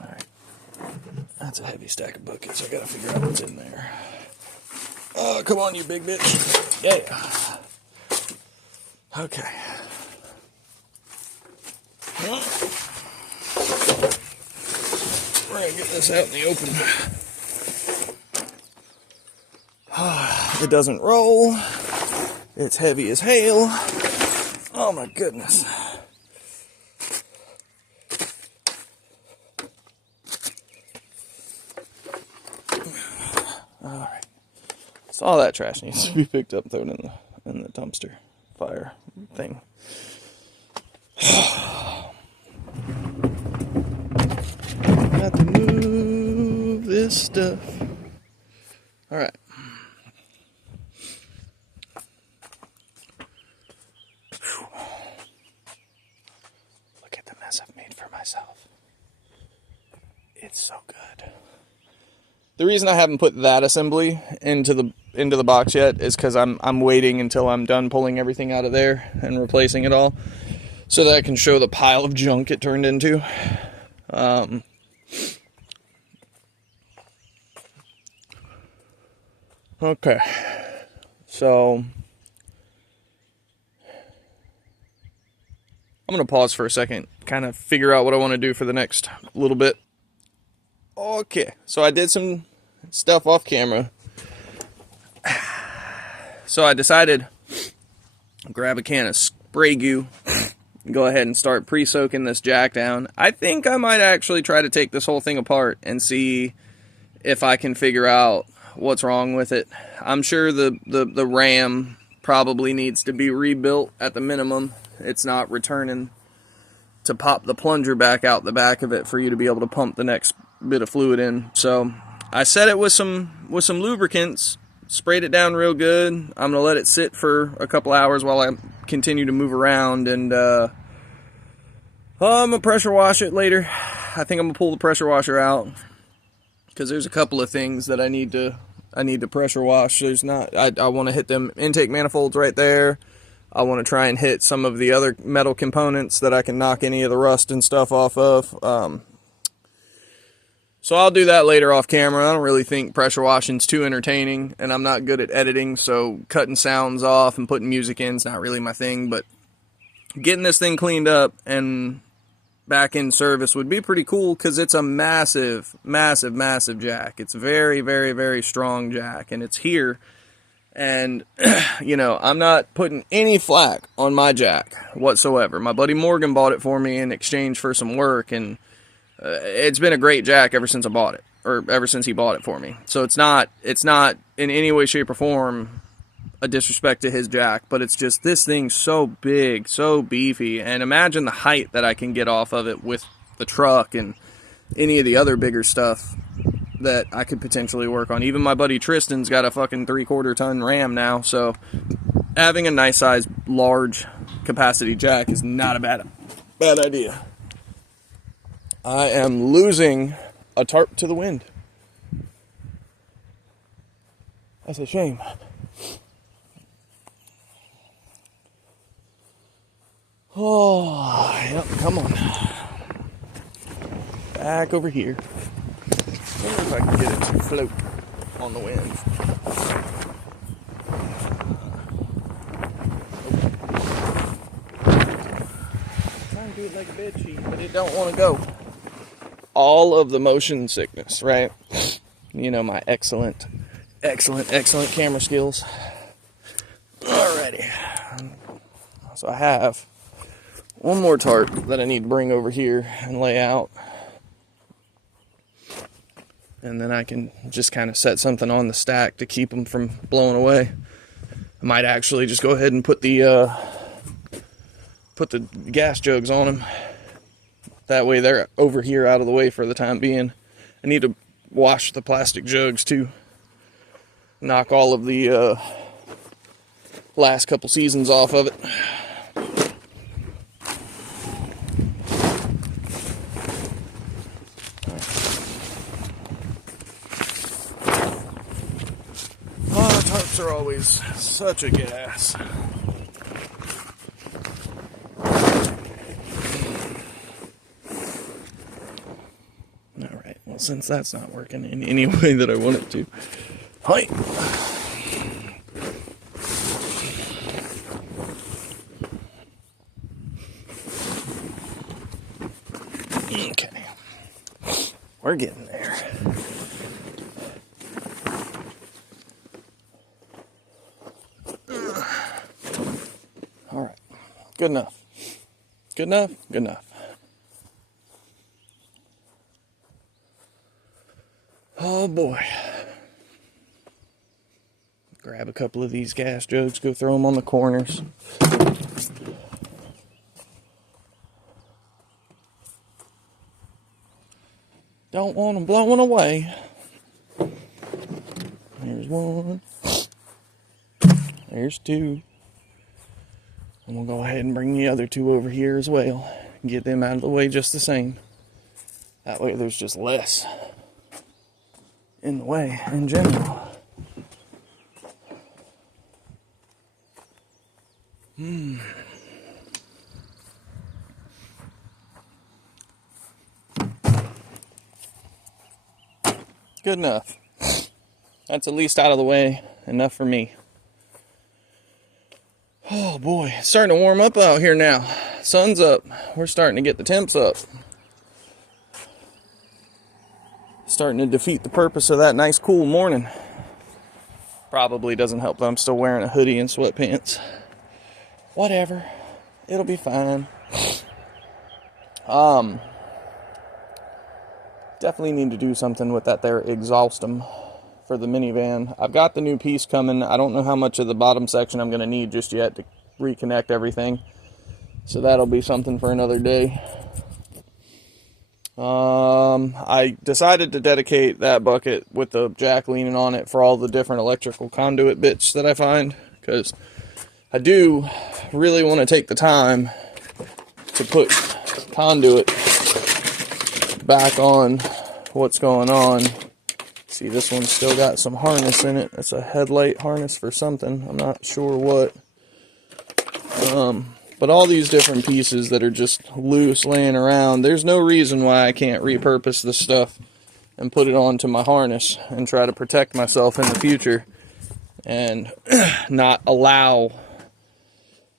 Alright. That's a heavy stack of buckets. I gotta figure out what's in there. Oh, come on, you big bitch. Yeah. Okay. Well, we're gonna get this out in the open. It doesn't roll. It's heavy as hail. Oh my goodness. Alright. So all that trash needs to be picked up, thrown in the dumpster fire thing. Got to move this stuff. All right. Look at the mess I've made for myself. It's so good. The reason I haven't put that assembly into the box yet is because I'm waiting until I'm done pulling everything out of there and replacing it all, so that I can show the pile of junk it turned into. Okay, so I'm going to pause for a second, kind of figure out what I want to do for the next little bit. Okay, so I did some stuff off camera. So I decided to grab a can of spray goo, go ahead and start pre-soaking this jack down. I think I might actually try to take this whole thing apart and see if I can figure out what's wrong with it. I'm sure the ram probably needs to be rebuilt at the minimum. It's not returning to pop the plunger back out the back of it for you to be able to pump the next bit of fluid in. So I set it with some lubricants, sprayed it down real good. I'm gonna let it sit for a couple hours while I continue to move around, and I'm gonna pressure wash it later. I think I'm gonna pull the pressure washer out because there's a couple of things that I need to pressure wash. I want to hit them intake manifolds right there. I want to try and hit some of the other metal components that I can knock any of the rust and stuff off of. So I'll do that later off camera. I don't really think pressure washing's too entertaining, and I'm not good at editing, so cutting sounds off and putting music in is not really my thing, but getting this thing cleaned up and back in service would be pretty cool, because it's a massive, massive, massive jack. It's very, very, very strong jack, and it's here. And, you know, I'm not putting any flack on my jack whatsoever. My buddy Morgan bought it for me in exchange for some work, and it's been a great jack ever since I bought it, or ever since he bought it for me. So it's not in any way, shape, or form a disrespect to his jack, but it's just, this thing's so big, so beefy, and imagine the height that I can get off of it with the truck and any of the other bigger stuff that I could potentially work on. Even my buddy Tristan's got a fucking 3/4 ton Ram now, so having a nice size, large capacity jack is not a bad idea. I am losing a tarp to the wind. That's a shame. Oh, yep, come on. Back over here. I wonder if I can get it to float on the wind. I'm trying to do it like a bed sheet, but it don't want to go. All of the motion sickness, right? You know, my excellent camera skills. Alrighty. So I have one more tarp that I need to bring over here and lay out. And then I can just kind of set something on the stack to keep them from blowing away. I might actually just go ahead and put the gas jugs on them. That way they're over here out of the way for the time being. I need to wash the plastic jugs too. Knock all of the last couple seasons off of it. Oh, tarps are always such a gas. Alright, well, since that's not working in any way that I want it to. Hi. Okay. We're getting there. Alright. Good enough. Good enough? Good enough. Oh boy. Grab a couple of these gas jugs, go throw them on the corners. Don't want them blowing away. There's There's one. There's two. And we'll go ahead and bring the other two over here as well. Get them out of the way just the same. That way there's just less in the way in general. Good enough. That's at least out of the way. Enough for me. Oh boy, it's starting to warm up out here now. Sun's up. We're starting to get the temps up. Starting to defeat the purpose of that nice cool morning. Probably doesn't help that I'm still wearing a hoodie and sweatpants. Whatever. It'll be fine. Definitely need to do something with that there exhaustum for the minivan. I've got the new piece coming. I don't know how much of the bottom section I'm going to need just yet to reconnect everything. So that'll be something for another day. I decided to dedicate that bucket with the jack leaning on it for all the different electrical conduit bits that I find. Because I do really want to take the time to put conduit back on what's going on. See, this one's still got some harness in it. It's a headlight harness for something. I'm not sure what. But all these different pieces that are just loose laying around, there's no reason why I can't repurpose this stuff and put it onto my harness and try to protect myself in the future and not allow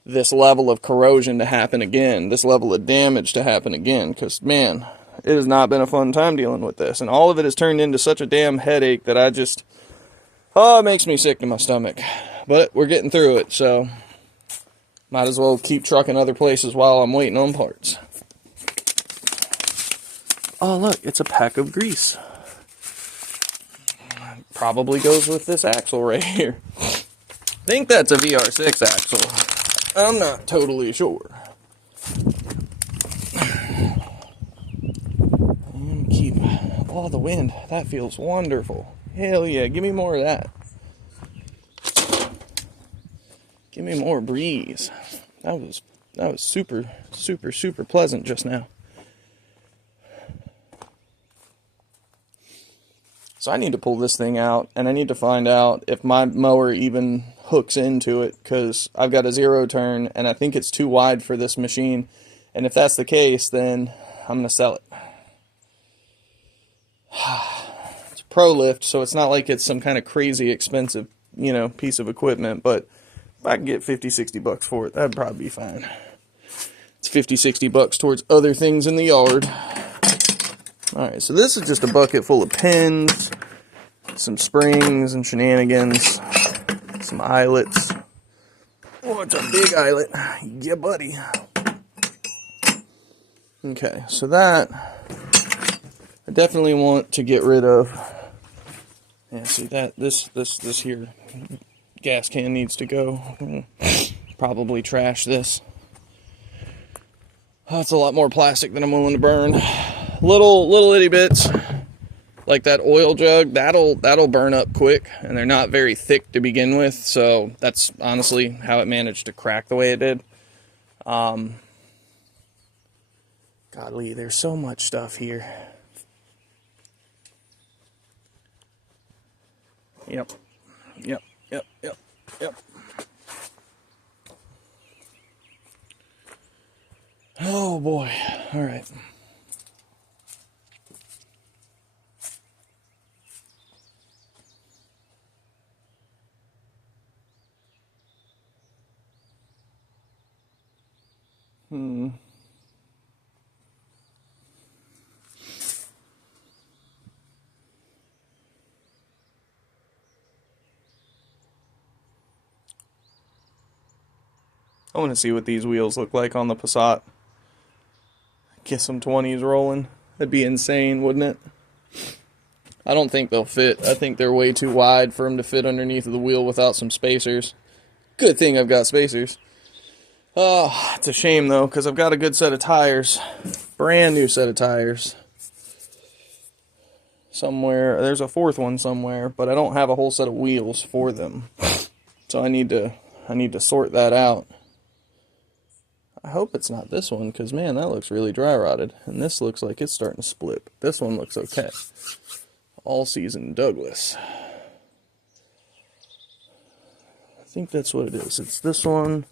this level of corrosion to happen again, this level of damage to happen again, because, man, it has not been a fun time dealing with this, and all of it has turned into such a damn headache that I just, it makes me sick to my stomach, but we're getting through it, so might as well keep trucking other places while I'm waiting on parts. Oh, look, it's a pack of grease. Probably goes with this axle right here. I think that's a VR6 axle. I'm not totally sure. And keep all the wind. That feels wonderful. Hell yeah, give me more of that. Give me more breeze. That was super, super, super pleasant just now. So I need to pull this thing out, and I need to find out if my mower even hooks into it, because I've got a 0 turn, and I think it's too wide for this machine. And if that's the case, then I'm going to sell it. It's a Pro Lift, so it's not like it's some kind of crazy expensive, piece of equipment, but if I can get 50, 60 bucks for it, that'd probably be fine. It's 50, 60 bucks towards other things in the yard. Alright, so this is just a bucket full of pins, some springs and shenanigans, some eyelets. Oh, it's a big eyelet. Yeah, buddy. Okay, so that I definitely want to get rid of. Yeah, see that this here gas can needs to go. Probably trash this. Oh, it's a lot more plastic than I'm willing to burn. Little itty bits, like that oil jug, that'll burn up quick, and they're not very thick to begin with, so that's honestly how it managed to crack the way it did. Godly, there's so much stuff here. Yep. Oh boy, all right. I want to see what these wheels look like on the Passat. Get some 20s rolling. That'd be insane, wouldn't it? I don't think they'll fit. I think they're way too wide for them to fit underneath of the wheel without some spacers. Good thing I've got spacers. Oh, it's a shame though, because I've got a good set of tires. Brand new set of tires. somewhere. There's a fourth one somewhere, but I don't have a whole set of wheels for them. So I need to sort that out. I hope it's not this one, because man, that looks really dry rotted. And this looks like it's starting to split. This one looks okay. All Season Douglas. I think that's what it is. It's this one,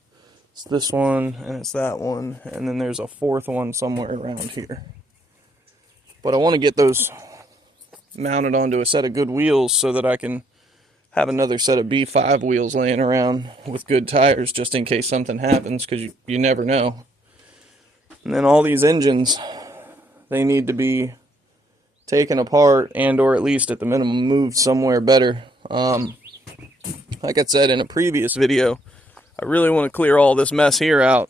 and it's that one. And then there's a fourth one somewhere around here. But I want to get those mounted onto a set of good wheels so that I can have another set of Pt5 wheels laying around with good tires just in case something happens, because you never know. And then all these engines, they need to be taken apart and or at least at the minimum moved somewhere better. Like I said in a previous video, I really want to clear all this mess here out.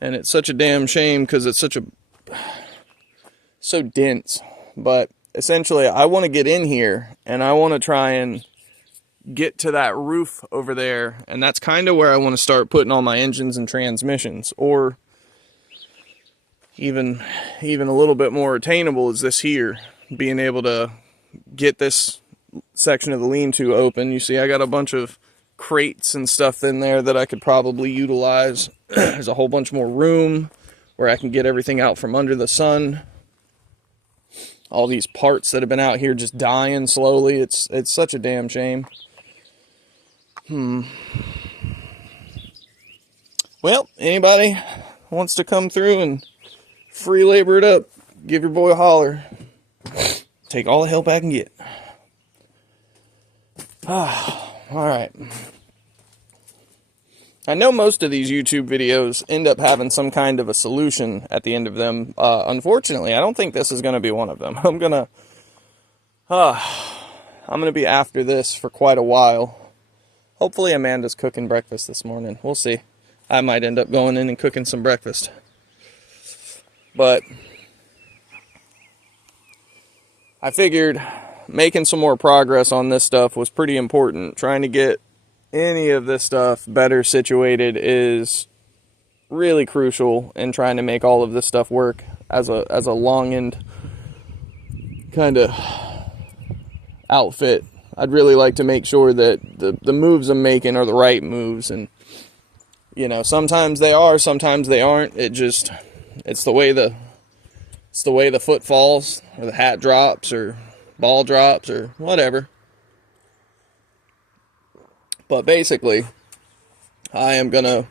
And it's such a damn shame because it's so dense. But essentially, I want to get in here, and I want to try and get to that roof over there, and that's kind of where I want to start putting all my engines and transmissions, or even a little bit more attainable is this here, being able to get this section of the lean-to open. You see, I got a bunch of crates and stuff in there that I could probably utilize. There's a whole bunch more room where I can get everything out from under the sun. All these parts that have been out here just dying slowly. It's such a damn shame. Well, anybody wants to come through and free labor it up, give your boy a holler. Take all the help I can get. Alright. I know most of these YouTube videos end up having some kind of a solution at the end of them. Unfortunately, I don't think this is going to be one of them. I'm gonna be after this for quite a while. Hopefully Amanda's cooking breakfast this morning. We'll see. I might end up going in and cooking some breakfast. But I figured making some more progress on this stuff was pretty important. Trying to get any of this stuff better situated is really crucial in trying to make all of this stuff work as a long end kind of outfit. I'd really like to make sure that the moves I'm making are the right moves, and you know, sometimes they are, sometimes they aren't. It's the way the foot falls, or the hat drops, or ball drops, or whatever. But basically, I'm gonna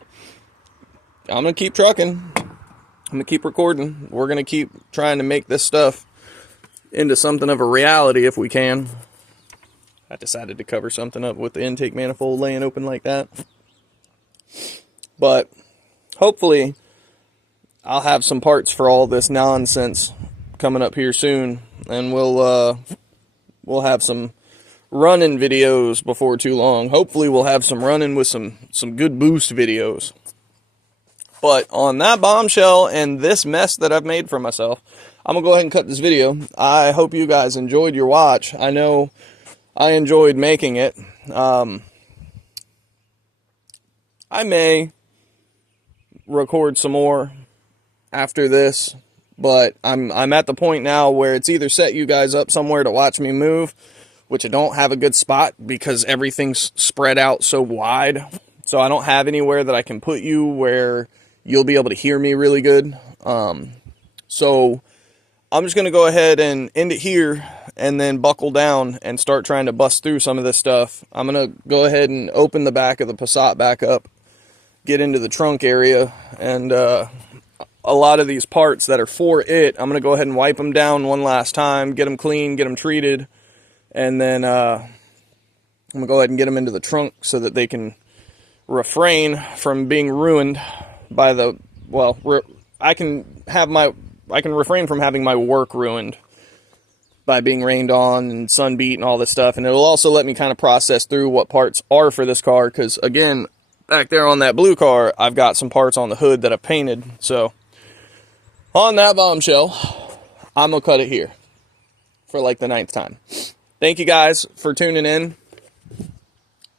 keep trucking. I'm gonna keep recording. We're gonna keep trying to make this stuff into something of a reality if we can. I decided to cover something up with the intake manifold laying open like that. But hopefully, I'll have some parts for all this nonsense coming up here soon, and we'll have some running videos before too long. Hopefully we'll have some running with some good boost videos. But on that bombshell and this mess that I've made for myself, I'm gonna go ahead and cut this video. I hope you guys enjoyed your watch. I know I enjoyed making it. I may record some more after this, but I'm at the point now where it's either set you guys up somewhere to watch me move, which I don't have a good spot because everything's spread out so wide. So I don't have anywhere that I can put you where you'll be able to hear me really good. So I'm just going to go ahead and end it here and then buckle down and start trying to bust through some of this stuff. I'm going to go ahead and open the back of the Passat back up, get into the trunk area, and a lot of these parts that are for it, I'm going to go ahead and wipe them down one last time, get them clean, get them treated. And then I'm going to go ahead and get them into the trunk so that they can refrain from being ruined by the, well, I can refrain from having my work ruined by being rained on and sun beat and all this stuff. And it'll also let me kind of process through what parts are for this car. Because, again, back there on that blue car, I've got some parts on the hood that I've painted. So, on that bombshell, I'm going to cut it here for like the 9th time. Thank you guys for tuning in.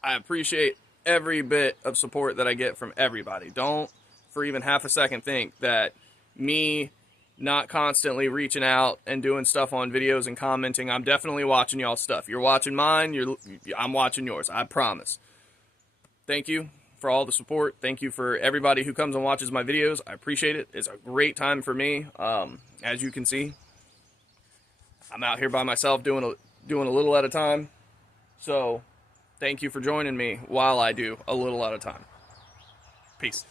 I appreciate every bit of support that I get from everybody. Don't for even half a second think that me not constantly reaching out and doing stuff on videos and commenting. I'm definitely watching y'all's stuff. You're watching mine, I'm watching yours, I promise. Thank you for all the support. Thank you for everybody who comes and watches my videos. I appreciate it. It's a great time for me. As you can see, I'm out here by myself doing a little at a time. So thank you for joining me while I do a little at a time. Peace.